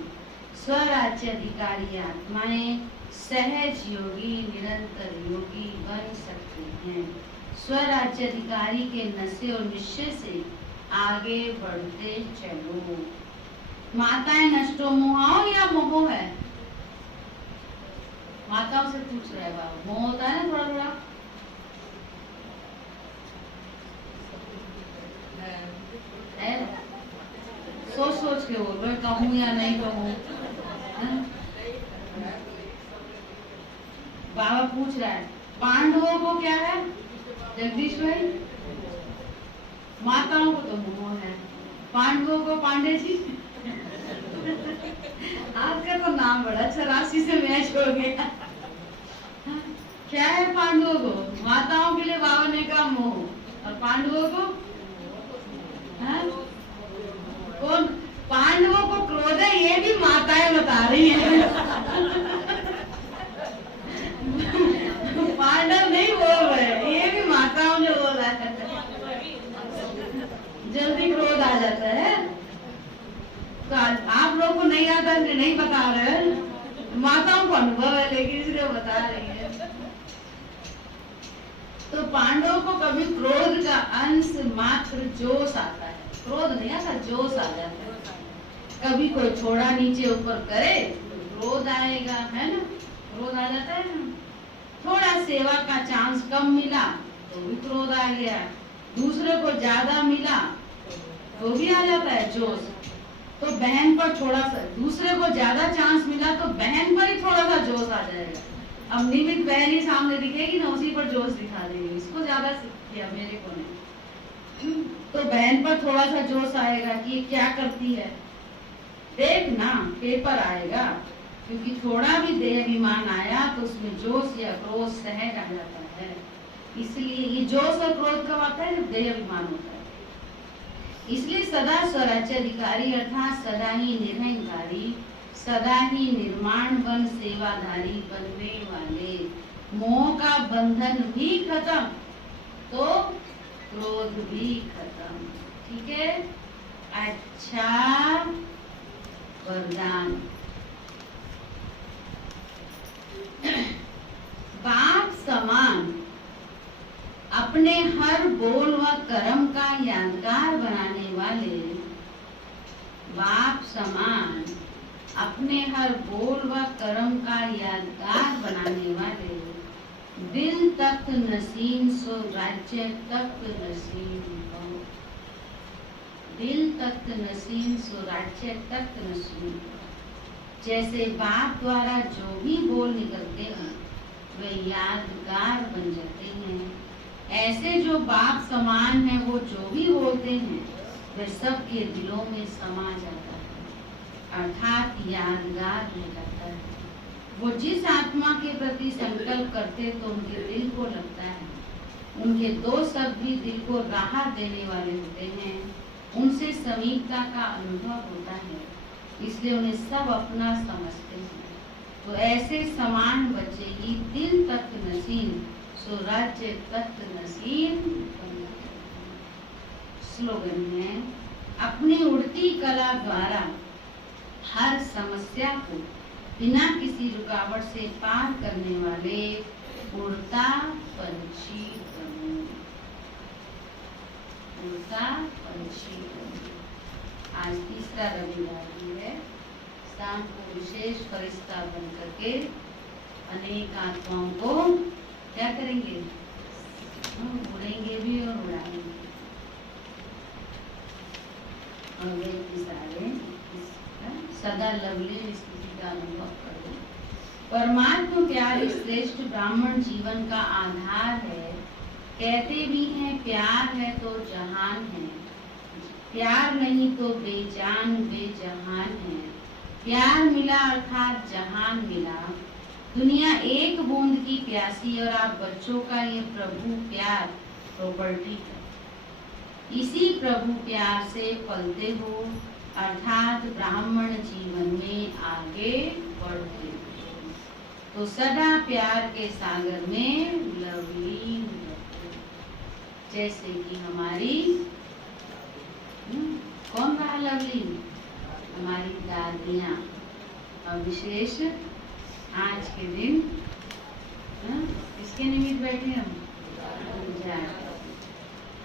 स्वराज्य अधिकारी आत्माएं सहज योगी निरंतर योगी बन सकती हैं। स्वराज्य अधिकारी के नशे और निश्चय से आगे बढ़ते चलो। माताएं नष्टो मोहाओ या मोह है? माताओं से पूछ रहे हैं बाबा, मोह होता है ना थोड़ा थोड़ा? सोच सोच के बोल रहे, कहूँ या नहीं कहूँ। बाबा पूछ रहा है पांडवों को क्या है जगदीश भाई? माताओं को तो मोह है, पांडवों को पांडे जी आपका तो नाम बड़ा अच्छा राशि से मैच हो गया। क्या है पांडवों को? माताओं के लिए बाबा ने कहा मोह, और पांडवों को कौन? पांडवों को क्रोध है, ये भी माताएं बता रही हैं। पांडव नहीं बोल रहे, ये भी माताओं ने बोला है। जल्दी क्रोध आ जाता है, तो आप लोग को नहीं आता इसलिए नहीं बता रहे, माताओं को अनुभव है लेकिन इसलिए बता रही है। तो पांडवों को कभी क्रोध का अंश मात्र जोश आता है, क्रोध नहीं आता, जोश आ जाता है। कभी कोई थोड़ा नीचे ऊपर करे तो क्रोध आएगा, है ना, क्रोध आ जाता है ना। थोड़ा सेवा का चांस कम मिला तो भी क्रोध आ गया, दूसरे को ज्यादा मिला तो भी आ जाता है जोश। तो बहन पर थोड़ा सा, दूसरे को ज्यादा चांस मिला तो बहन पर ही थोड़ा सा जोश आ जाएगा। अब निमित बहन ही सामने दिखेगी ना, उसी पर जोश दिखा देगी, इसको ज्यादा किया मेरे को नहीं। तो बहन पर थोड़ा सा जोश आएगा कि ये क्या करती है, देखना पेपर आएगा, क्योंकि थोड़ा भी देह अभिमान आया तो उसमें जोश या क्रोध सहज आ जाता है। इसलिए ये जोश और क्रोध कब आता है? जब देह अभिमान होता है। इसलिए सदा स्वराज्याधिकारी अर्थात सदा ही निरहंकारी, सदा ही निर्माण बन सेवाधारी बनने वाले, मोह का बंधन भी खत्म तो क्रोध भी खत्म। ठीक है, अच्छा वरदान। बाप समान अपने हर बोल व कर्म का यादगार बनाने वाले, बाप समान अपने हर बोल व कर्म का यादगार बनाने वाले, दिल तख्त नसीम सो राज्य तख्त नसीम कहो, दिल तख्त नसीम सो राज्य तख्त नसीम कहो। जैसे बाप द्वारा जो भी बोल निकलते हैं वे यादगार बन जाते हैं, ऐसे जो बाप समान है वो जो भी बोलते हैं वे सबके दिलों में समा जाता है, अर्थात यादगार हो जाता है। वो जिस आत्मा के प्रति संकल्प करते तो उनके दिल को लगता है, उनके दो शब्द भी दिल को राहत देने वाले होते हैं, उनसे समीपता का अनुभव होता है, इसलिए उन्हें सब अपना समझते हैं। तो ऐसे समान बच्चे ही दिल तख्त नसीम सो राज्य तख्त नसीम। स्लोगन है, अपनी उड़ती कला द्वारा हर समस्या को बिना किसी रुकावट से पार करने वाले उड़ता पंछी बनो, उड़ता पंछी बनो। आज तीसरा रविवार भी है, शाम को विशेष फरिश्ता बन करके अनेक आत्माओं को क्या करेंगे? उड़ेंगे भी और उड़ाएंगे। और वे सारे सदा लवली स्थिति का अनुभव करो। परमात्मा प्यार इस श्रेष्ठ ब्राह्मण जीवन का आधार है। कहते भी हैं प्यार है तो जहान है, प्यार नहीं तो बेजान बेजहान है। प्यार मिला अर्थात जहान मिला। दुनिया एक बूंद की प्यासी और आप बच्चों का ये प्रभु प्यार प्रॉपर्टी है। इसी प्रभु प्यार से पलते हो अर्थात ब्राह्मण जीवन में आगे बढ़ते हो, तो सदा प्यार के सागर में लवलीन रहते। जैसे कि हमारी कौन रहा लवलीन? हमारी दादियाँ। और विशेष आज के दिन किसके निमित्त बैठे हम?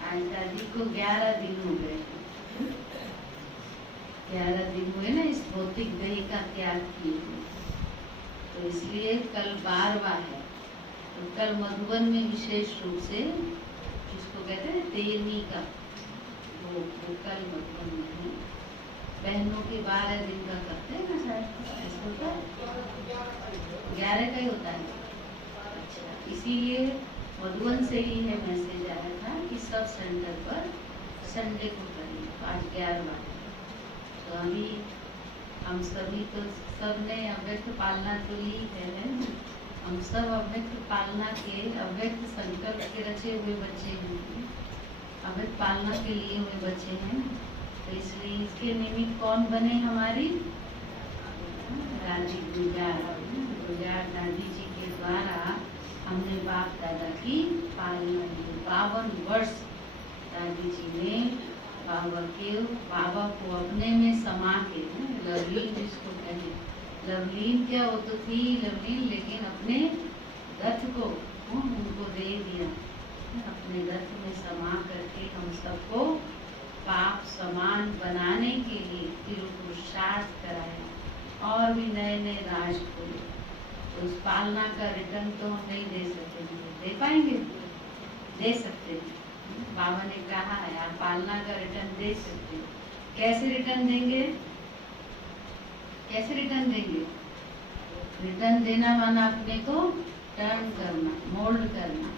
आज दादी को 11 दिन हो गए, 11 दिन हुए ना इस भौतिक देह का त्याग किए, तो इसलिए कल 12वां है। तो कल मधुबन में विशेष रूप से जिसको कहते हैं 13वीं का वो कल मधुबन में है। बहनों के 12 दिन का करते हैं ना, शायद ऐसा होता है, 11 का ही होता है। अच्छा, इसीलिए मधुबन से ही है मैसेज आया था कि सब सेंटर पर संडे को करिए। आज 11वां है, तो अभी हम सभी तो सबने अव्यक्त पालना तो ली है ना? हम सब अव्यक्त पालना के अव्यक्त संकल्प के रचे हुए बच्चे हैं, अव्यक्त पालना के लिए हुए बच्चे हैं। तो इसलिए इसके निमित्त कौन बने हमारी दादी गुजार दादी जी के द्वारा हमने बाप दादा की पालना की। 52 वर्ष दादी जी ने बाबा को अपने में समा के, लवलीन जिसको कहे, लवलीन क्या वो तो थी लवलीन, लेकिन अपने रथ को उनको दे दिया, अपने रथ में समा करके हम सबको पाप समान बनाने के लिए पुरुषार्थ कराया और भी नए नए राज खोले। तो उस पालना का रिटर्न तो हम नहीं दे सकेंगे, दे पाएंगे? दे सकते हैं। बाबा ने कहा है आप पालना का रिटर्न दे सकते हैं। कैसे रिटर्न देंगे? कैसे रिटर्न देंगे? रिटर्न देना माना अपने को टर्न करना, मोल्ड करना।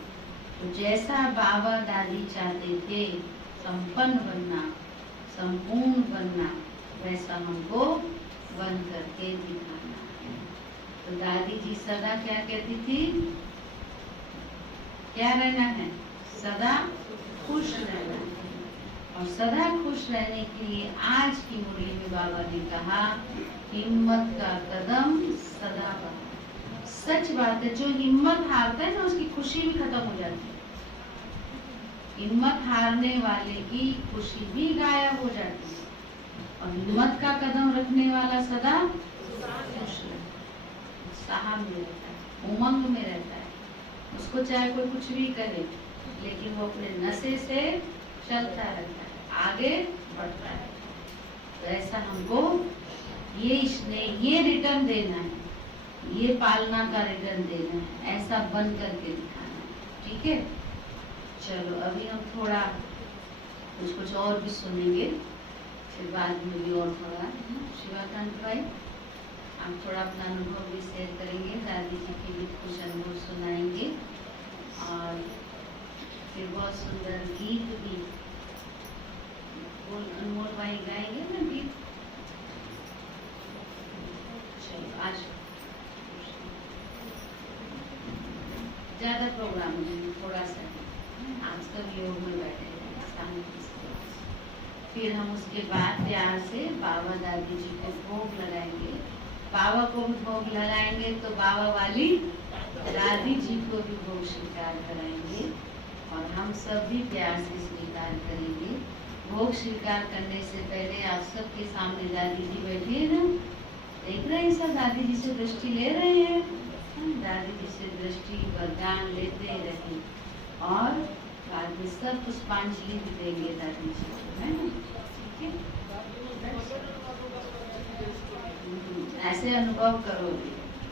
तो जैसा बाबा दादी चाहते थे संपन्न बनना, संपूर्ण बनना, वैसा हमको बन करके दिखाना है। तो दादी जी सदा क्या कहती थी? क्या रहना है? सदा खुश रहना है। और सदा खुश रहने के लिए आज की मुरली में बाबा ने कहा हिम्मत का कदम सदा बढ़ाओ। सच बात है, जो हिम्मत हारता है ना उसकी खुशी भी खत्म हो जाती है। हिम्मत हारने वाले की खुशी भी गायब हो जाती है। और हिम्मत का कदम रखने वाला सदा खुश रहता है, उत्साह में रहता है, उमंग में रहता है। उसको चाहे कोई कुछ भी करे, लेकिन वो अपने नशे से चलता रहता है, आगे बढ़ता है। तो ऐसा हमको ये स्नेह, ये रिटर्न देना है, ये पालना का रिटर्न देना है, ऐसा बन करके दिखाना है। ठीक है, चलो अभी हम थोड़ा कुछ और भी सुनेंगे, फिर बाद में भी और थोड़ा। शिवाकांत भाई आप थोड़ा अपना अनुभव भी शेयर करेंगे, दादी जी के भी कुछ अनुभव सुनाएंगे और फिर बहुत सुंदर गीत भी अनमोल भाई गाएंगे ना गीत। चलो आज ज्यादा प्रोग्राम नहीं, थोड़ा सा आज सब योग में बैठे हैं शांति से। फिर हम उसके बाद प्यार से बाबा दादी जी को भोग लगाएंगे। बाबा को भी भोग लगाएंगे तो बाबा वाली दादी जी को भी भोग स्वीकार कराएंगे और हम सब भी प्यार से स्वीकार करेंगे। भोग स्वीकार करने से पहले आप सबके सामने दादी जी बैठी है ना, देख रहे हैं सब, दादी जी से दृष्टि ले रहे हैं। दादी जी से दृष्टि वरदान लेते रहे और बाद में सब पुष्पांजलि भी देंगे दादी जी को, है ना? ठीक है, ऐसे अनुभव करोगे।